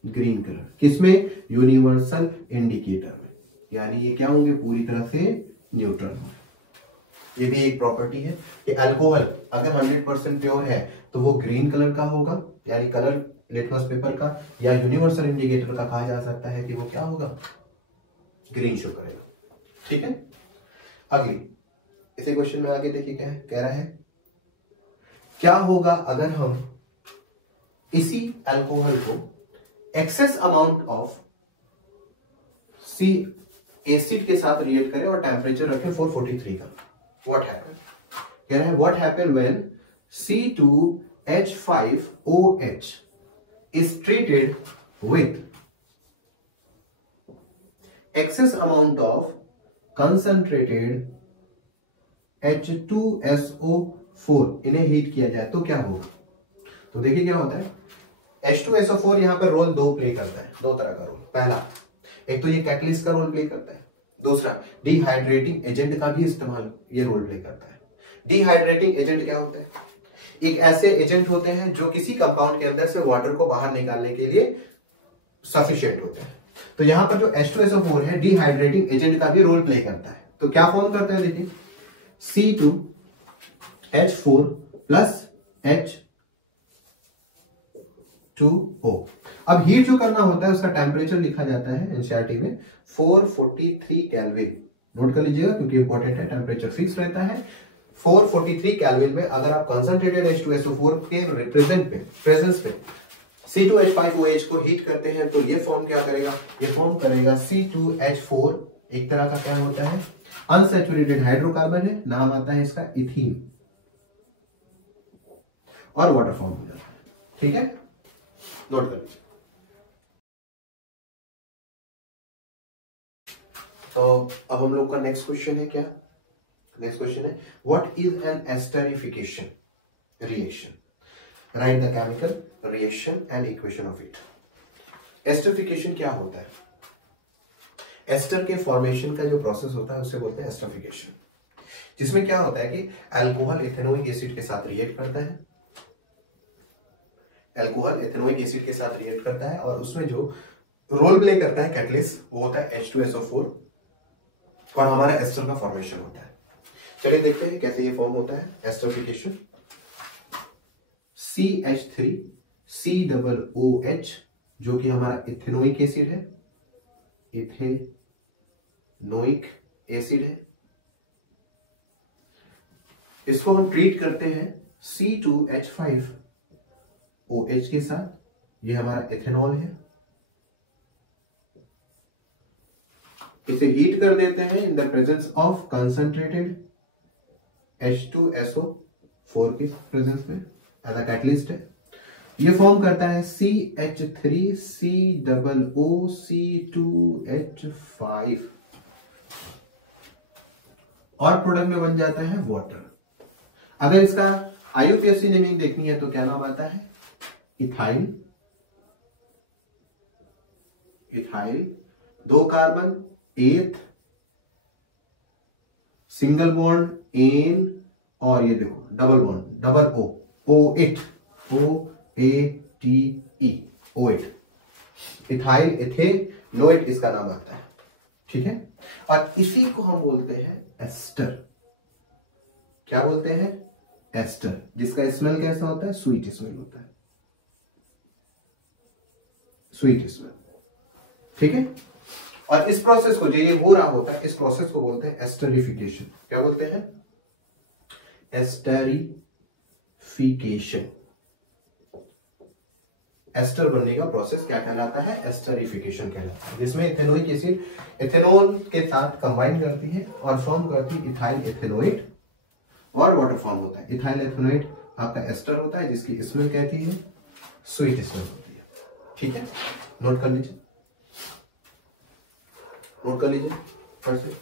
ग्रीन कलर किसमें, यूनिवर्सल इंडिकेटर में, यानी ये क्या होंगे, पूरी तरह से न्यूट्रल होंगे। ये भी एक प्रॉपर्टी है कि अल्कोहल अगर 100% प्योर है तो वो ग्रीन कलर का होगा, यानी कलर लिटमस पेपर का या यूनिवर्सल इंडिकेटर का कहा जा सकता है कि वो क्या होगा, ग्रीन शो करेगा। ठीक है, अगली इसी क्वेश्चन में आगे देखिए क्या है, कह रहा है क्या होगा अगर हम इसी अल्कोहल को excess amount of C acid के साथ रिएक्ट करें और टेम्परेचर रखें 443 का, व्हाट हैपन, कह रहा है what happen when C2H5OH is treated with excess amount of concentrated H2SO4 इन्हें हीट किया जाए तो क्या होगा। तो देखिए क्या होता है, H2SO4 यहां पर रोल दो प्ले करता है, दो तरह का रोल। पहला, एक तो ये कैटलिस्ट का रोल प्ले करता है, दूसरा डिहाइड्रेटिंग एजेंट का भी इस्तेमाल ये रोल प्ले करता है। डिहाइड्रेटिंग एजेंट क्या होता है, एक ऐसे एजेंट होते हैं जो किसी कंपाउंड के अंदर से वाटर को बाहर निकालने के लिए सफिशिएंट होते हैं। तो यहां पर जो H2SO4 है डिहाइड्रेटिंग एजेंट का भी रोल प्ले करता है। तो क्या फॉर्म करता है, देखिए C2H4 प्लस H2O। अब हीट जो करना होता है उसका टेम्परेचर लिखा जाता है एनसीईआरटी में 443 केल्विन, नोट कर लीजिएगा क्योंकि इंपॉर्टेंट है, टेम्परेचर फिक्स रहता है। 443 केल्विन में अगर आप कंसंट्रेटेड H2SO4 के प्रेजेंस पे C2H5OH को हीट करते हैं तो ये फॉर्म क्या करेगा, ये फॉर्म करेगा C2H4, एक तरह का क्या होता है, अनसैचुरेटेड हाइड्रोकार्बन है, नाम आता है इसका इथीन, और वाटर फॉर्म हो जाता है। ठीक है, नोट कर लीजिए। तो अब हम लोग का नेक्स्ट क्वेश्चन है, क्या नेक्स्ट क्वेश्चन है, what is an esterification reaction, right the chemical reaction and equation of it. Esterification क्या होता है, एस्टर के फॉर्मेशन का जो प्रोसेस होता है उसे बोलते हैं एस्टरिफिकेशन, जिसमें क्या होता है कि अल्कोहल इथेनोइक एसिड के साथ रिएक्ट करता है, अल्कोहल इथेनोइक एसिड के साथ रिएक्ट करता है और उसमें जो रोल प्ले करता है कैटलिस्ट वो होता है H2SO4 और हमारा एस्टर का फॉर्मेशन होता है। चलिए देखते हैं कैसे ये फॉर्म होता है एस्टरिफिकेशन। CH3COOH जो कि हमारा इथेनोइक एसिड है, इथेनोइक एसिड है, इसको हम ट्रीट करते हैं C2H5OH के साथ, ये हमारा इथेनॉल है, इसे हीट कर देते हैं इन the presence of concentrated H2SO4 के प्रेजेंस में, एज अ कैटलिस्ट है। ये फॉर्म करता है CH3COOC2H5 और प्रोडक्ट में बन जाता है वाटर। अगर इसका IUPAC नेमिंग देखनी है तो क्या नाम आता है, इथाइल, इथाइल, दो कार्बन, एथ, सिंगल बॉन्ड एन, और ये देखो double bond, double O, OAT, OATE, OAT, ethyl ethanoate इसका नाम आता है। ठीक है, और इसी को हम बोलते हैं एस्टर। क्या बोलते हैं, एस्टर, जिसका स्मेल कैसा होता है, स्वीट स्मेल होता है, स्वीट स्मेल। ठीक है, और इस प्रोसेस को जो ये हो रहा होता है इस प्रोसेस को बोलते हैं एस्टरिफिकेशन। क्या बोलते हैं, एस्टरिफिकेशन। एस्टर बनने का प्रोसेस क्या कहलाता है, एस्टरिफिकेशन कहलाता है, जिसमें इथेनोइक एसिड इथेनॉल के साथ कंबाइन करती है और फॉर्म करती है इथाइल इथेनोएट और वाटर फॉर्म होता है। इथाइल इथेनोएट आपका एस्टर होता है जिसकी स्मेल कहती है स्वीट स्मेल होती है। ठीक है, नोट कर लीजिए, नोट कर लीजिए फिर से।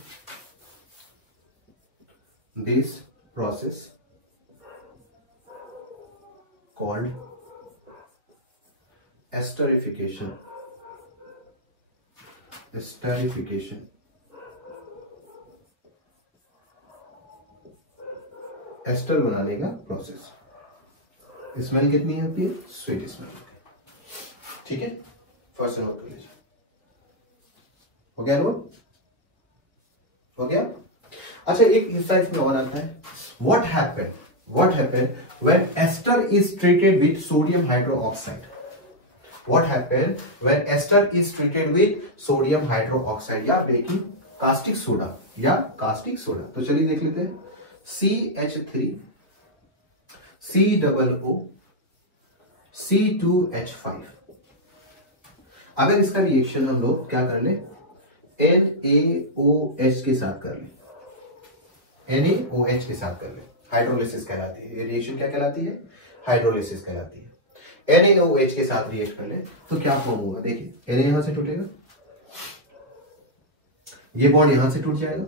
This process called esterification, esterification ester बनाने का प्रोसेस। स्मेल कितनी होती है? स्वीट स्मेल होती है। ठीक है, फर्स्ट नोट कर लीजिए। हो गया नोट? हो गया? अच्छा, एक हिस्सा इसमें और आता है, what happen when ester is treated with sodium hydroxide. What happen when ester is treated with sodium hydroxide या बेकिंग कास्टिक सोडा। तो चलिए देख लेते हैं। CH3 COO C2H5। अगर इसका रिएक्शन हम लोग क्या कर ले, NaOH के साथ कर ले, NaOH के साथ कर ले, हाइड्रोलिसिस कहलाती है। ये रिएक्शन क्या कहलाती है? हाइड्रोलिसिस कहलाती है। NaOH के साथ रिएक्ट कर ले तो क्या फॉर्म होगा? देखिए, Na यहां से टूटेगा, ये बॉन्ड यहां से टूट जाएगा,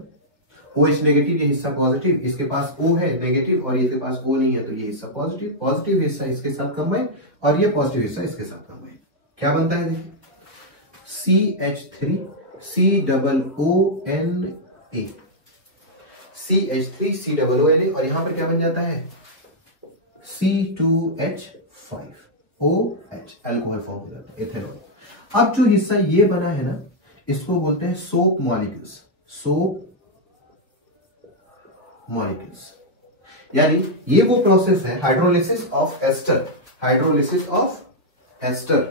OH नेगेटिव, ये हिस्सा पॉजिटिव, इसके पास O है नेगेटिव और इसके पास O नहीं है, तो ये हिस्सा पॉजिटिव हिस्सा इसके साथ कंबाइन और ये पॉजिटिव हिस्सा इसके साथ कंबाइन। क्या बनता है? देखिए, CH3 COONA, CH3 COONA और यहां पर क्या बन जाता है? C2H5 OH, अल्कोहल फॉर्म हो जाता है, इथेनॉल। अब जो हिस्सा ये बना है ना, इसको बोलते हैं सोप मॉलिक्यूल्स। यानी ये वो प्रोसेस है hydrolysis of ester. Hydrolysis of ester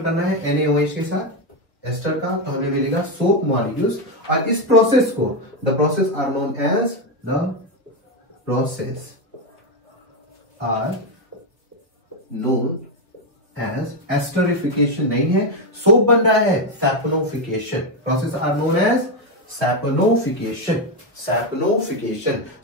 करना है NaOH के साथ एस्टर का, तो हमें मिलेगा सोप मॉलिक्यूल्स। और इस प्रोसेस को the process are known as esterification. नहीं है, सोप बन रहा है, saponification. Process are known as saponification,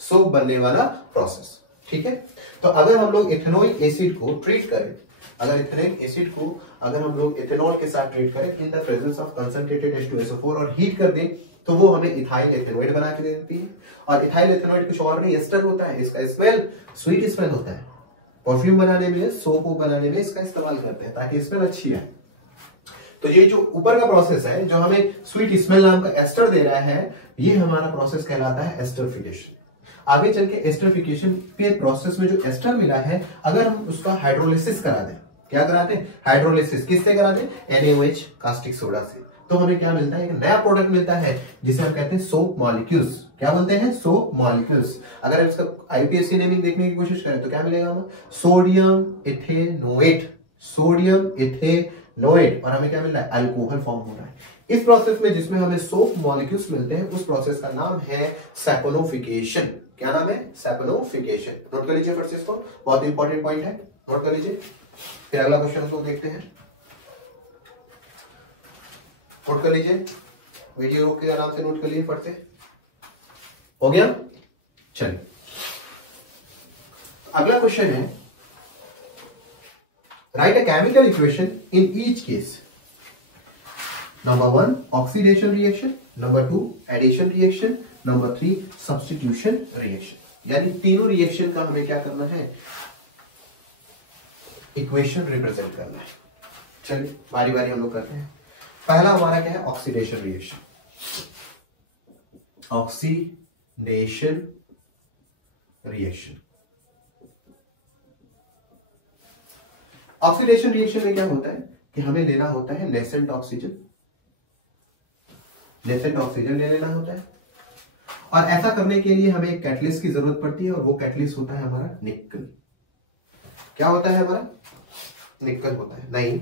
soap बनने वाला प्रोसेस। ठीक है, तो अगर हम लोग इथेनोइक एसिड को ट्रीट करें, अगर हम लोग इथेनॉल के साथ ट्रीट करें इन the presence of concentrated H2SO4 और हीट कर दें, तो वो हमें इथाइल एथेनोइड बना के दे देती है। और इथाइल एथेनोइड कुछ और नहीं, एस्टर होता है। इसका स्मेल स्वीट स्मेल होता है। परफ्यूम बनाने में, सोप बनाने में इसका इस्तेमाल करते हैं ताकि स्मेल अच्छी आए। तो ये जो ऊपर का प्रोसेस है, जो हमें स्वीट स्मेल नाम का एस्टर दे रहा है, ये हमारा प्रोसेस कहलाता है एस्टरिफिकेशन। आगे चल के एस्टरिफिकेशन के प्रोसेस में जो एस्टर मिला है, अगर हम उसका हाइड्रोलिसिस करा दें, क्या कराते हैं? हाइड्रोलिसिस किससे कराते हैं? NaOH कास्टिक सोडा से। तो हमें क्या मिलता है? एक नया प्रोडक्ट मिलता है जिसे हम कहते हैं सोप मॉलिक्यूल्स। क्या बनते हैं? Soap molecules. अगर इसका IUPAC नेमिंग देखने की कोशिश करें तो क्या मिलेगा हमें? सोडियम इथेनोएट, और हमें क्या मिल रहा है? अल्कोहल फॉर्म हो रहा है। इस प्रोसेस में जिसमें हमें सोप मॉलिक्यूल्स मिलते हैं, उस प्रोसेस का नाम है सैपोनिफिकेशन। क्या नाम है? सैपोनिफिकेशन। नोट कर लीजिए फिर से इसको, बहुत इंपॉर्टेंट पॉइंट है, नोट कर लीजिए। फिर अगला क्वेश्चन को देखते हैं, नोट कर लीजिए, वीडियो रोक के आराम से नोट कर लीजिए फट से। हो गया? चलिए, अगला क्वेश्चन है, write a chemical equation in each case. Number 1 oxidation reaction, number 2 addition reaction, number 3 substitution reaction. यानी तीनों रिएक्शन का हमें क्या करना है? इक्वेशन रिप्रेजेंट करना है। चलिए बारी बारी हम लोग करते हैं। पहला हमारा क्या है? Oxidation reaction. ऑक्सीडेशन रिएक्शन में क्या होता है कि हमें लेना होता है नेसेंट ऑक्सीजन ले लेना होता है। और ऐसा करने के लिए हमें एक कैटलिस्ट की जरूरत पड़ती है, और वो कैटलिस्ट होता है हमारा निकल। क्या होता है हमारा? निकल होता है। नहीं,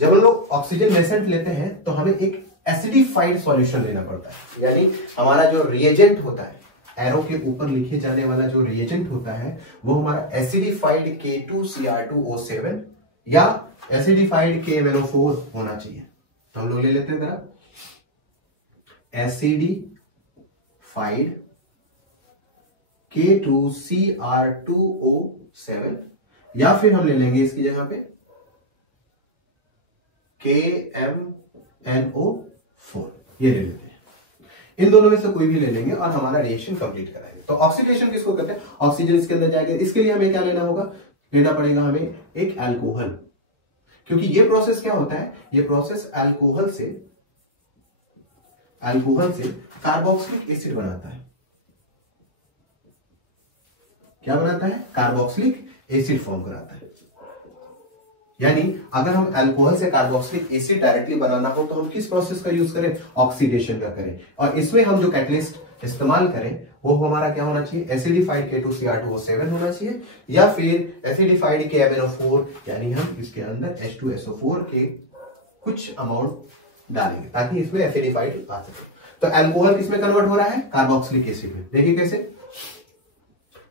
जब हम लोग ऑक्सीजन नेसेंट लेते हैं तो हमें एक एसिडिफाइड सॉल्यूशन लेना पड़ता है। यानी हमारा जो रिएजेंट होता है, एरो के ऊपर लिखे जाने वाला जो रिएजेंट होता है, वो हमारा एसिडिफाइड K2Cr2O7 या एसिडिफाइड KMnO4 होना चाहिए। तो हम लोग ले लेते हैं जरा एसिडिफाइड K2Cr2O7, या फिर हम ले लेंगे इसकी जगह पे KMnO4, ये ले लेते हैं। इन दोनों में से कोई भी ले लेंगे और हमारा रिएक्शन कंप्लीट कराएंगे। तो ऑक्सीडेशन किसको कहते हैं? ऑक्सीजन इसके अंदर जाएगा। इसके लिए हमें क्या लेना होगा? लेना पड़ेगा हमें एक अल्कोहल। क्योंकि ये प्रोसेस क्या होता है, ये प्रोसेस अल्कोहल से कार्बोक्सिलिक एसिड बनाता है। क्या बनाता है? कार्बोक्सिलिक एसिड फॉर्म कराता है। यानी अगर हम अल्कोहल से कार्बोक्सिलिक एसिड डायरेक्टली बनाना हो तो हम किस प्रोसेस का यूज करें? ऑक्सीडेशन का करें। और इसमें हम जो कैटलिस्ट इस्तेमाल करें वो हमारा क्या होना चाहिए? एसिडिफाइड K2Cr2O7 होना चाहिए, या फिर एसिडिफाइड KMnO4, यानी हम इसके अंदर H2SO4 के कुछ अमाउंट डालेंगे ताकि इसमें एसिडिफाइड आ सके। तो अल्कोहल किसमें कन्वर्ट हो रहा है? कार्बोक्सिलिक एसिड में। देखिए कैसे,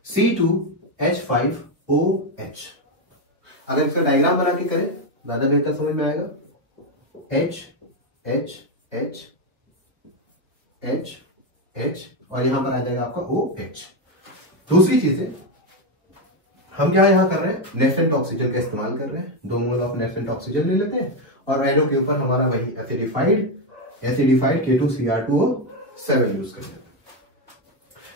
C2H5OH। अगर इसका डायग्राम बना के करें ज्यादा बेहतर समझ में आएगा। H H H H H और यहां पर आ जाएगा आपका OH। दूसरी चीजें हम क्या यहां कर रहे हैं? नेसेंट ऑक्सीजन का इस्तेमाल कर रहे हैं। 2 मोल ऑफ नेसेंट ऑक्सीजन ले लेते हैं और एरो के ऊपर हमारा वही एसिडिफाइड K2Cr2O7 यूज कर लेते हैं।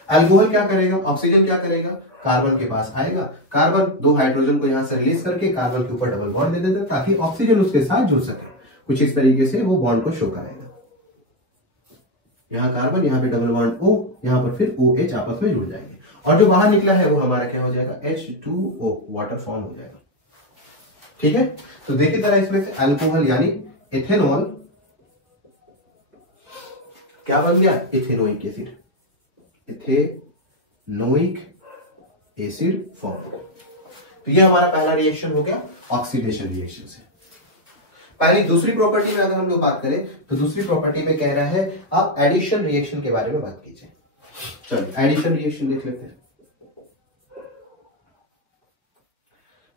अल्कोहल क्या करेगा? ऑक्सीजन क्या करेगा? कार्बन के पास आएगा, कार्बन 2 हाइड्रोजन को यहां से रिलीज करके कार्बन के ऊपर डबल बॉन्ड दे देता है ताकि ऑक्सीजन उसके साथ जुड़ सके। कुछ इस तरीके से वो बॉन्ड को शो कराएगा। यहां कार्बन, यहां पे डबल बॉन्ड O, यहां पर फिर OH आपस में जुड़ जाएंगे और जो बाहर निकला है वो हमारा क्या हो जाएगा? H2O, वाटर फॉर्म हो जाएगा। ठीक है, तो देखिए जरा इसमें से अल्कोहल यानी इथेनॉल क्या बन गया? Ethanoic acid. Ethanoic acid form. तो ये हमारा पहला रिएक्शन हो गया ऑक्सीडेशन रिएक्शन से। पहली दूसरी प्रॉपर्टी में अगर हम लोग बात करें तो दूसरी प्रॉपर्टी में कह रहा है आप एडिशन रिएक्शन के बारे में बात कीजिए। चलो एडिशन रिएक्शन देख लेते हैं।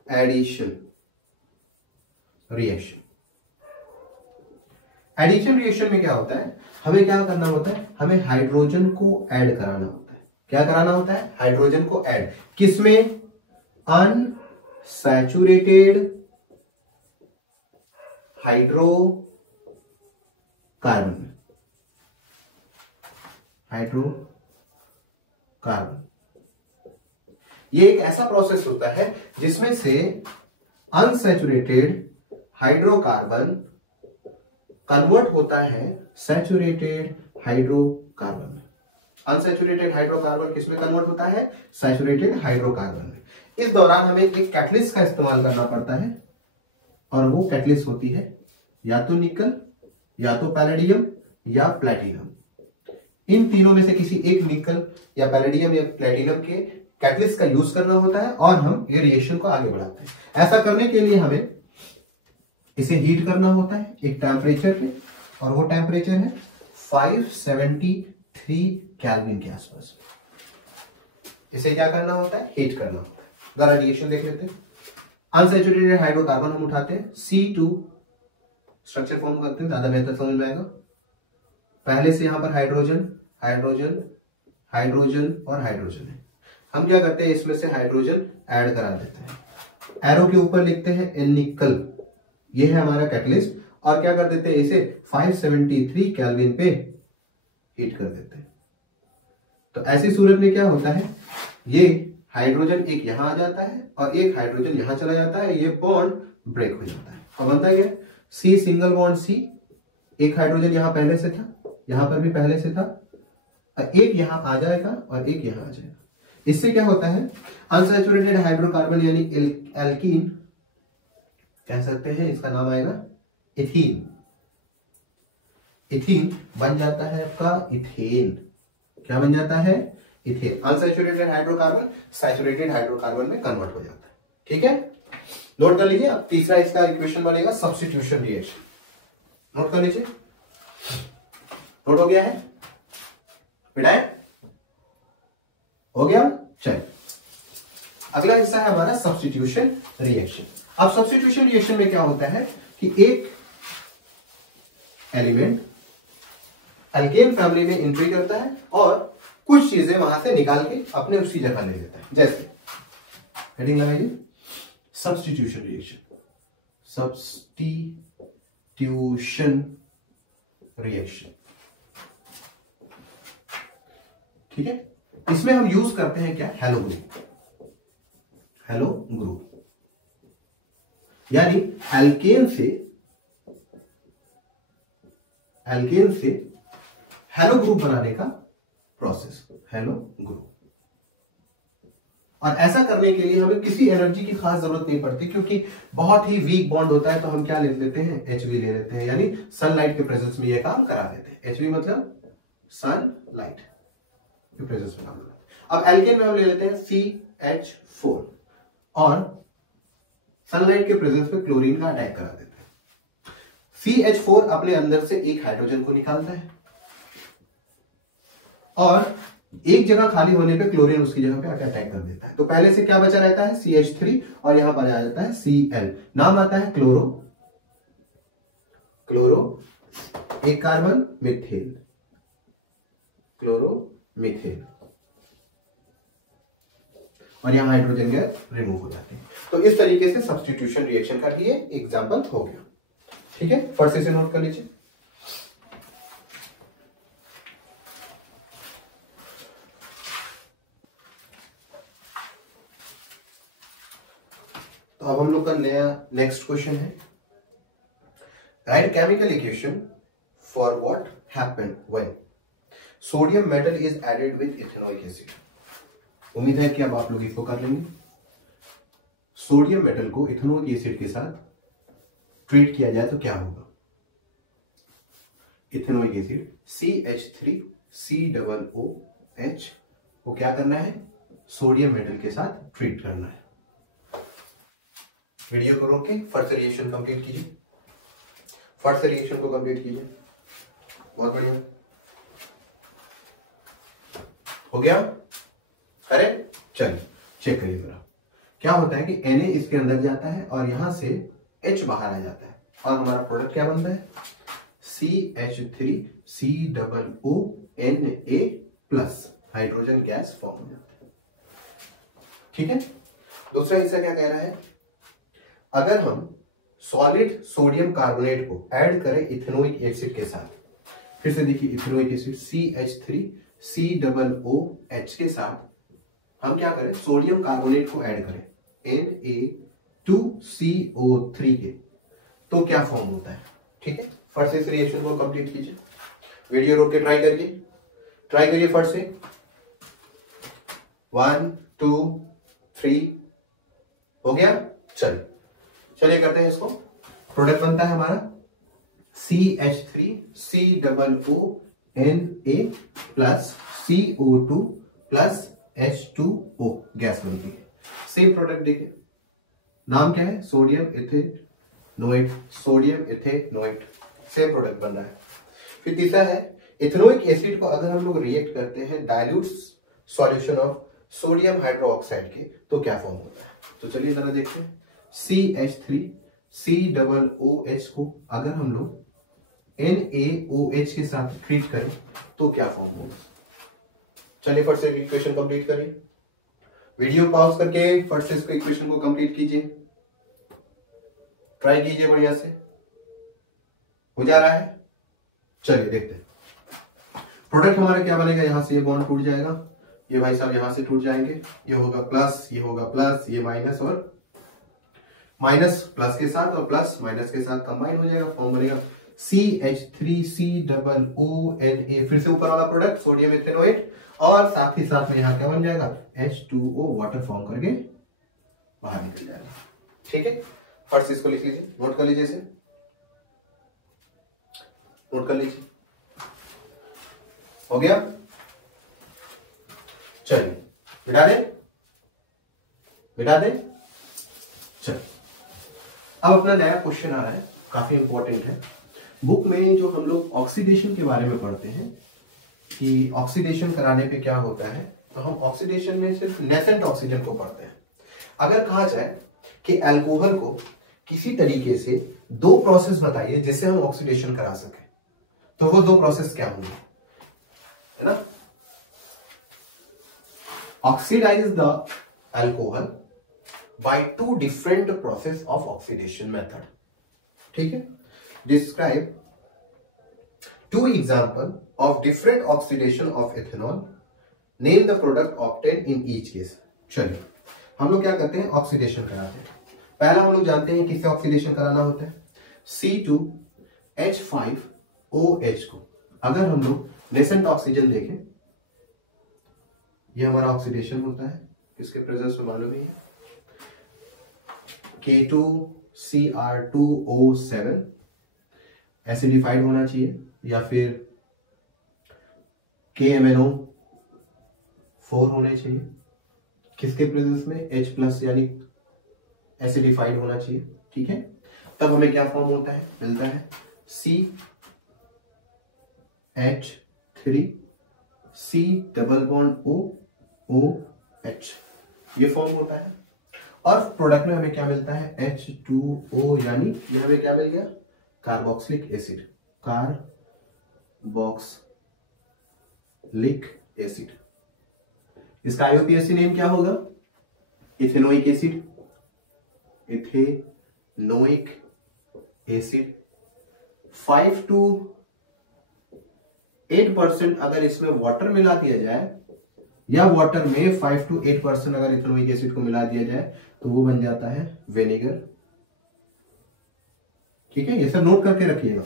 एडिशन रिएक्शन, एडिशन रिएक्शन में क्या होता है? हमें क्या करना होता है? हमें हाइड्रोजन को ऐड कराना होता है। क्या कराना होता है? हाइड्रोजन को ऐड। किसमें? अनसैचुरेटेड हाइड्रोकार्बन में। हाइड्रोकार्बन ये एक ऐसा प्रोसेस होता है जिसमें से अनसैचुरेटेड हाइड्रोकार्बन कन्वर्ट होता है सैचुरेटेड हाइड्रोकार्बन में। अनसैचुरेटेड हाइड्रोकार्बन किसमें कन्वर्ट होता है? सैचुरेटेड हाइड्रोकार्बन में। इस दौरान हमें एक कैटलिस्ट का इस्तेमाल करना पड़ता है और वो कैटलिस्ट होती है या तो निकल, या तो पैलेडियम, या प्लेटिनम। इन तीनों में से किसी एक निकल या पैलेडियम या प्लेटिनम के कैटलिस्ट का यूज करना होता है और हम ये रिएक्शन को आगे बढ़ाते हैं। ऐसा करने के लिए हमें इसे हीट करना होता है एक टेम्परेचर पे, और वो टेम्परेचर है 573 केल्विन के आसपास। इसे क्या करना होता है? हीट करना होता है। जरा रिएक्शन देख लेते हैं। अनसैचुरेटेड हाइड्रोकार्बन हम उठाते हैं, C2 स्ट्रक्चर फॉर्म करते हैं, ज्यादा बेहतर समझ में आएगा। पहले से यहां पर हाइड्रोजन हाइड्रोजन हाइड्रोजन और हाइड्रोजन है। हम क्या करते हैं? इसमें से हाइड्रोजन ऐड करा देते हैं। एरो के ऊपर लिखते हैं N निकल, ये है हमारा कैटलिस्ट, और क्या कर देते हैं? इसे 573 केल्विन पे हीट कर देते हैं। तो ऐसी सूरत में क्या होता है? ये हाइड्रोजन एक यहां आ जाता है और एक हाइड्रोजन यहां चला जाता है, ये बॉन्ड ब्रेक हो जाता है और बनता है C सिंगल बॉन्ड C। एक हाइड्रोजन यहां पहले से था, यहां पर भी पहले से था, एक यहां आ जाएगा और एक यहां आ जाएगा। इससे क्या होता है? अनसैचुरेटेड हाइड्रोकार्बन यानी एल्कीन कह सकते हैं, इसका नाम आएगा इथीन। इथीन बन जाता है आपका इथेन। क्या बन जाता है? Ethane. Unsaturated hydrocarbon saturated hydrocarbon में कन्वर्ट हो जाता है। ठीक है, नोट कर लीजिए। अब तीसरा इसका इक्वेशन बनेगा सब्स्टिट्यूशन रिएक्शन। नोट कर लीजिए। नोट हो गया है बेटा? हो गया? चलिए अगला हिस्सा है हमारा सब्स्टिट्यूशन रिएक्शन। अब सब्स्टिट्यूशन रिएक्शन में क्या होता है कि एक एलिमेंट एल्केन फैमिली में एंट्री करता है और कुछ चीजें वहां से निकाल के अपने उसकी जगह ले लेता है। जैसे हेडिंग लगाइए, सब्स्टिट्यूशन रिएक्शन। सब्स्टिट्यूशन रिएक्शन, ठीक है। इसमें हम यूज करते हैं क्या? Hello group. हैलो ग्रुप यानी एल्केन से हेलो ग्रुप बनाने का प्रोसेस, हेलो ग्रुप। और ऐसा करने के लिए हमें किसी एनर्जी की खास जरूरत नहीं पड़ती, क्योंकि बहुत ही वीक बॉन्ड होता है, तो हम क्या ले लेते हैं, HV ले लेते हैं, यानी सनलाइट के प्रेजेंस में ये काम करा देते हैं। HV मतलब सनलाइट के प्रेजेंस में काम करते हैं। अब एल्केन में हम ले लेते हैं CH4 और सनलाइट के प्रेजेंस में क्लोरीन का अटैक करा देते हैं। CH4 अपने अंदर से एक हाइड्रोजन को निकालता है और एक जगह खाली होने पे क्लोरीन उसकी जगह पे आकर अटैक कर देता है। तो पहले से क्या बचा रहता है, CH3 और यहां पर आ जाता है Cl, नाम आता है क्लोरो एक कार्बन मिथेन, क्लोरोमिथेन, और यहां हाइड्रोजन गैस रिमूव हो जाते हैं। तो इस तरीके से सब्स्टिट्यूशन रिएक्शन का भी एग्जांपल हो गया। ठीक है, फर्स्ट से नोट कर लीजिए। तो अब हम लोग का नया नेक्स्ट क्वेश्चन है, write chemical equation for what happened when sodium metal is added with ethanoic acid. उम्मीद है कि अब आप लोग इसको कर लेंगे। सोडियम मेटल को इथेनॉइक एसिड के साथ ट्रीट किया जाए तो क्या होगा। इथेनॉइक एसिड CH3COOH को क्या करना है, सोडियम मेटल के साथ ट्रीट करना है। वीडियो को रोक के फर्स्ट रिएक्शन कंप्लीट कीजिए, फर्स्ट रिएक्शन को कंप्लीट कीजिए। बहुत बढ़िया, हो गया। अरे चलिए चेक करिए जरा, क्या होता है कि Na इसके अंदर जाता है और यहां से H बाहर आ जाता है और हमारा प्रोडक्ट क्या बनता है, CH3COONA plus, hydrogen gas form हो जाता है। ठीक है, दूसरा हिस्सा क्या कह रहा है, अगर हम सॉलिड सोडियम कार्बोनेट को ऐड करें इथेनोइक एसिड के साथ, फिर से देखिए इथेनोइक एसिड CH3COOH के साथ हम क्या करें, सोडियम कार्बोनेट को ऐड करें Na2CO3 के, तो क्या फॉर्म होता है। ठीक है, फर्स्ट इस रिएक्शन को कंप्लीट कीजिए, वीडियो रोक के ट्राई करिए फर्स्ट से। 1 2 3 हो गया। चलिए करते हैं इसको। प्रोडक्ट बनता है हमारा CH3COONA plus CO2 plus H2O, gas बनती है। सेम प्रोडक्ट देखिए, नाम क्या है, सोडियम इथेनोएट, सेम प्रोडक्ट बन रहा है। फिर तीसरा है, इथेनोइक एसिड को अगर हम लोग रिएक्ट करते हैं dilute solution of sodium hydroxide के, तो क्या फॉर्म होता है। तो चलिए जरा देखते हैं, CH3COOH को अगर हम लोग NaOH के साथ ट्रीट करें तो क्या फॉर्म होगा। चलिए फर्स्ट से इक्वेशन कंप्लीट करें, वीडियो पॉज करके फर्स्ट से इसको इक्वेशन को कंप्लीट कीजिए, ट्राई कीजिए, बढ़िया से हो जा रहा है। चलिए देखते हैं प्रोडक्ट हमारा क्या बनेगा। यहां से ये बॉन्ड टूट जाएगा, ये भाई साहब यहां से टूट जाएंगे, ये होगा प्लस, ये होगा प्लस, ये माइनस, और माइनस प्लस के साथ और प्लस माइनस के साथ कंबाइन हो जाएगा, फॉर्म बनेगा CH3COONA। फिर से ऊपर वाला प्रोडक्ट सोडियम इथेनोएट, और साथ ही साथ में यहां क्या बन जाएगा, H2O वाटर फॉर्म करके बाहर निकल जाएगा। ठीक है, फर्स्ट इसको लिख लीजिए, नोट कर लीजिए, इसे नोट कर लीजिए, हो गया। चलिए मिटा दे। चलिए अब अपना नया क्वेश्चन आ रहा है, काफी इंपॉर्टेंट है। बुक में जो हम लोग ऑक्सीडेशन के बारे में पढ़ते हैं कि ऑक्सीडेशन कराने पे क्या होता है, तो हम ऑक्सीडेशन में सिर्फ नेसेंट ऑक्सीजन को पढ़ते हैं। अगर कहा जाए कि अल्कोहल को किसी तरीके से दो प्रोसेस बताइए जिससे हम ऑक्सीडेशन करा सके, तो वो दो प्रोसेस क्या होंगे, है ना। Oxidise the alcohol by two different process of oxidation method. ठीक है, describe two example of different oxidation of ethanol, name the product obtain in each case. चलिए हम लोग क्या करते हैं, ऑक्सीडेशन कराते हैं। पहला हम लोग जानते हैं किससे ऑक्सीडेशन कराना होता है, C2H5OH को। अगर हम लोग नेसेंट ऑक्सीजन देखें, ये हमारा ऑक्सीडेशन होता है किसके प्रेजेंस में मालूम है, K2Cr2O7 एसिडिफाइड होना चाहिए, या फिर KMnO4 होने चाहिए किसके प्रेजेंस में, H+ यानी एसिडिफाइड होना चाहिए। ठीक है, तब हमें क्या फॉर्म होता है, मिलता है CH3COOH, ये फॉर्म होता है। और प्रोडक्ट में हमें क्या मिलता है, H2O, यानी ये हमें क्या मिल गया, कार्बोक्सिलिक एसिड, कार्बोक्सिलिक एसिड। इसका आईयूपीएसी नेम क्या होगा, ethanoic acid, ethanoic acid. 5 to 8% अगर इसमें वाटर मिला दिया जाए, या वाटर में 5 to 8% अगर इथेनोइक एसिड को मिला दिया जाए, तो वो बन जाता है विनेगर। ठीक है, ये सब नोट करके रखिएगा,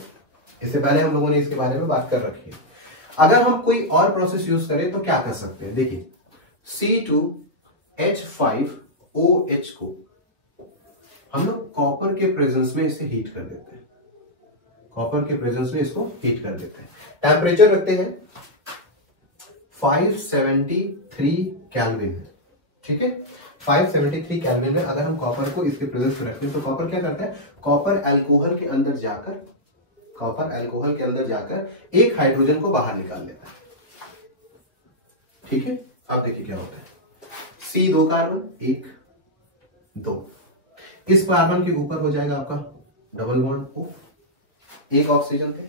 इससे पहले हम लोगों ने इसके बारे में बात कर रखी है। अगर हम कोई और प्रोसेस यूज करें तो क्या कर सकते हैं, देखिए C2H5OH को हम लोग कॉपर के प्रेजेंस में इसे हीट कर देते हैं, कॉपर के प्रेजेंस में इसको हीट कर देते हैं। टेम्परेचर रखते हैं 573 केल्विन में। ठीक है, 573 केल्विन में अगर हम कॉपर को इसके प्रेजेंस में रखते हैं, तो कॉपर क्या करता है, कॉपर अल्कोहल के अंदर जाकर एक हाइड्रोजन को बाहर निकाल लेता है। ठीक है, अब देखिए क्या होता है, C2 कार्बन 1 2, इस कार्बन के ऊपर हो जाएगा आपका डबल बॉन्ड O, एक ऑक्सीजन थे।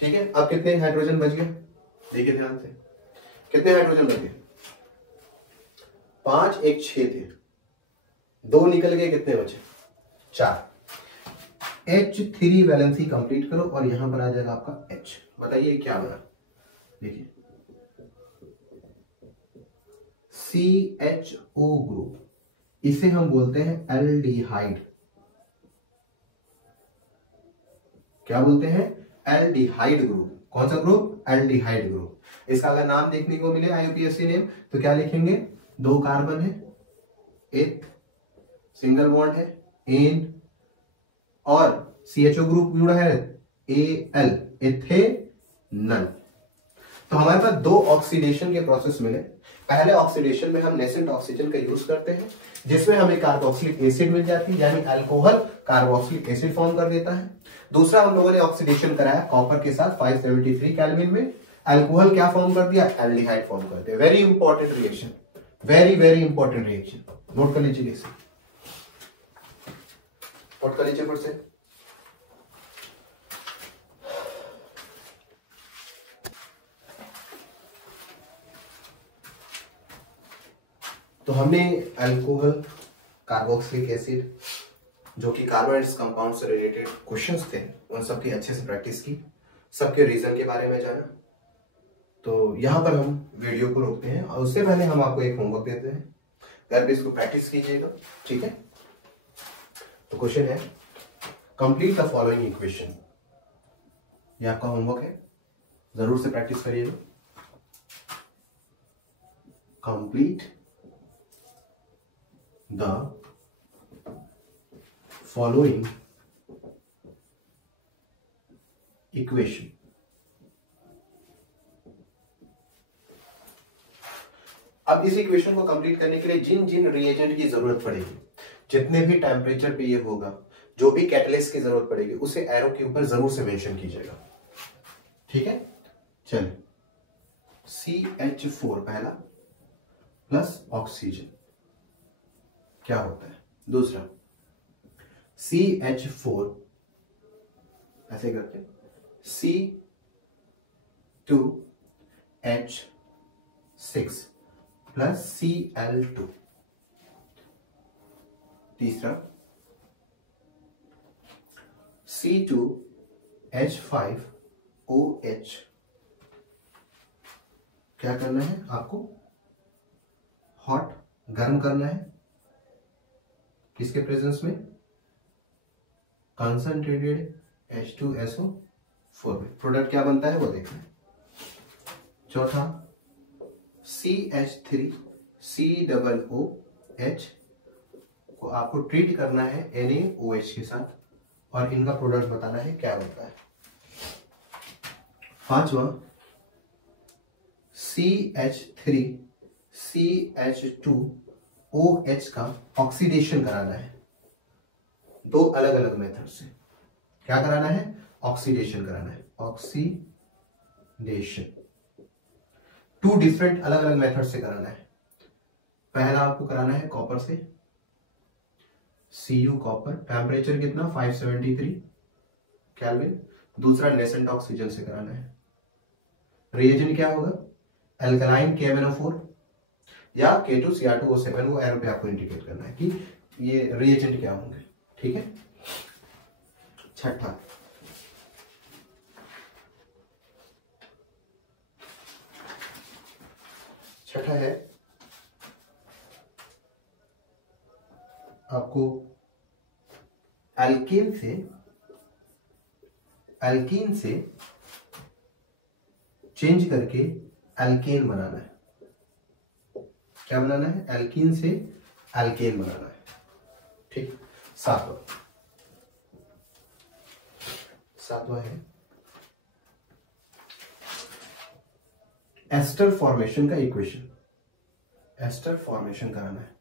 ठीक है, अब कितने हाइड्रोजन बच गए, देखिए ध्यान से, कितने हाइड्रोजन बच गए, 5 1 6 थे, 2 निकल गए, कितने बचे 4। H3 वैलेंसी कंप्लीट करो और यहां पर आ जाएगा आपका H। बताइए क्या बना, देखिए CHO ग्रुप, इसे हम बोलते हैं एल्डिहाइड। क्या बोलते हैं, एल्डिहाइड ग्रुप। कौन सा ग्रुप, एल्डिहाइड ग्रुप। इसका अगर नाम देखने को मिले आईयूपीएसी नेम, तो क्या लिखेंगे, 2 कार्बन है, एक सिंगल बॉन्ड है एन, और CHO ग्रुप जुड़ा है Al, एथेनल। तो हमारे पास 2 ऑक्सीडेशन के प्रोसेस मिले। पहले ऑक्सीडेशन में हम नेसेंट ऑक्सीजन का यूज करते हैं, जिसमें हमें कार्बोक्सिलिक एसिड मिल जाती है, यानी अल्कोहल कार्बोक्सिलिक एसिड फॉर्म कर देता है। दूसरा हम लोगों ने ऑक्सीडेशन कराया कॉपर के साथ 573 केल्विन में, अल्कोहल क्या फॉर्म कर दिया, एल्डिहाइड फॉर्म कर दिया। Very important reaction, very important reaction, note कर लीजिए इसे, नोट कर लीजिए फिर से। तो हमने अल्कोहल, कार्बोक्सिलिक एसिड, जो कि कार्बोहाइड्रेट्स कंपाउंड से रिलेटेड क्वेश्चंस थे, उन सब की अच्छे से प्रैक्टिस की, सबके रीजन के बारे में जाना। तो यहां पर हम वीडियो को रोकते हैं, और उससे पहले हम आपको एक होमवर्क देते हैं, घर पे इसको प्रैक्टिस कीजिएगा। ठीक है, तो क्वेश्चन है, कंप्लीट द फॉलोइंग इक्वेशन। ये आपका होमवर्क है, जरूर से प्रैक्टिस करिएगा। Complete the following equation। अब इस इक्वेशन को कंप्लीट करने के लिए जिन जिन रिएजेंट की जरूरत पड़ेगी, जितने भी टेम्परेचर पे ये होगा, जो भी कैटलिस्ट की जरूरत पड़ेगी, उसे एरो के ऊपर जरूर से मेंशन कीजिएगा। ठीक है, चलिए CH4 पहला प्लस ऑक्सीजन क्या होता है, दूसरा CH4 ऐसे करके C2H6 प्लस Cl2, तीसरा C2H5OH, क्या करना है आपको, हॉट गर्म करना है, किसके प्रेजेंस में? कंसंट्रेटेड H2SO4 में प्रोडक्ट क्या बनता है वो देखना है। चौथा CH3COOH को आपको ट्रीट करना है NaOH के साथ और इनका प्रोडक्ट बताना है क्या बनता है। पांचवा CH3CH2OH का ऑक्सीडेशन कराना है, दो अलग अलग मेथड से। क्या कराना है? ऑक्सीडेशन कराना है, ऑक्सीडेशन टू डिफरेंट अलग अलग मेथड से कराना है। पहला आपको कराना है कॉपर से, Cu कॉपर, टेम्परेचर कितना 573 केल्विन। दूसरा नेसेंट ऑक्सीजन से कराना है। रिएजेंट क्या होगा? एल्कलाइन KMnO4 या K2Cr2O7, वो एरो पे आपको इंडिकेट करना है कि ये रिएजेंट क्या होंगे। ठीक है। छठा है आपको एल्कीन से चेंज करके एल्केन बनाना है। क्या बनाना है? एल्कीन से एल्केन बनाना है। ठीक। सातवां है एस्टर फॉर्मेशन का इक्वेशन, एस्टर फॉर्मेशन कराना है।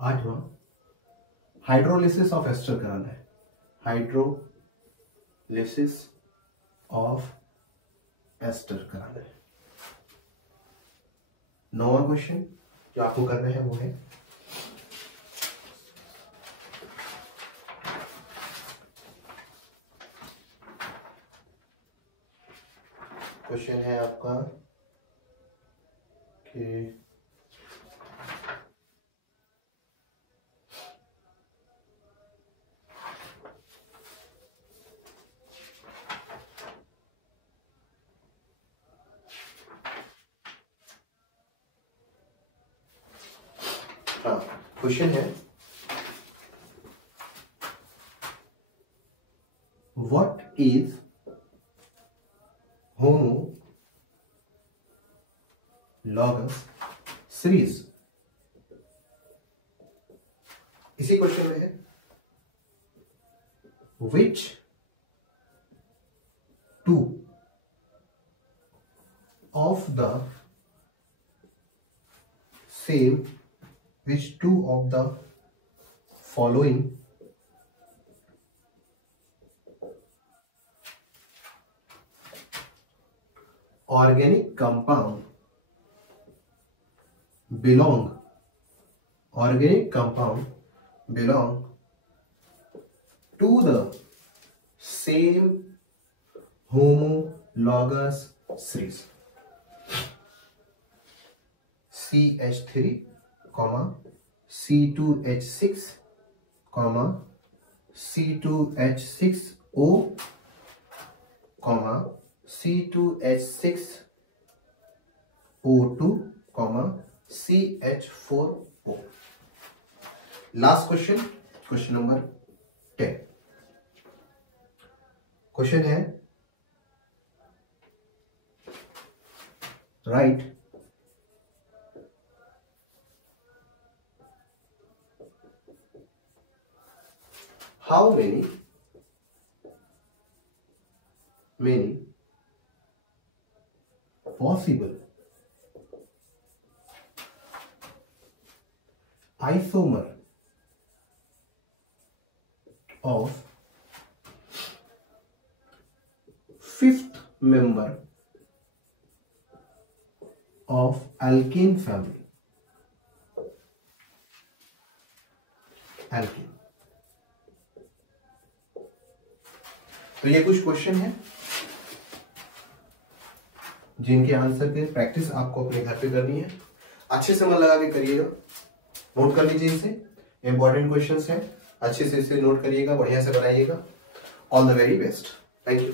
आठवां हाइड्रोलिसिस ऑफ एस्टर कराना है, हाइड्रोलिसिस ऑफ एस्टर कराना है। नौवां क्वेश्चन जो आपको करना है वो है क्वेश्चन है आपका कि क्वेश्चन है व्हाट इज होमोलॉगस सीरीज। इसी क्वेश्चन में है which two of the following organic compound belong to the same homologous series? CH3, C2H6, C2H6O, C2H6O2, CH4O। Last question, question number 10। Question है right how many possible isomer of fifth member of alkane family, alkane। तो ये कुछ क्वेश्चन है जिनके आंसर पे प्रैक्टिस आपको अपने घर पे करनी है। अच्छे से मन लगा के करिएगा, नोट कर लीजिए, इसे इंपॉर्टेंट क्वेश्चंस हैं, अच्छे से इसे नोट करिएगा, बढ़िया से बनाइएगा। All the very best, thank you.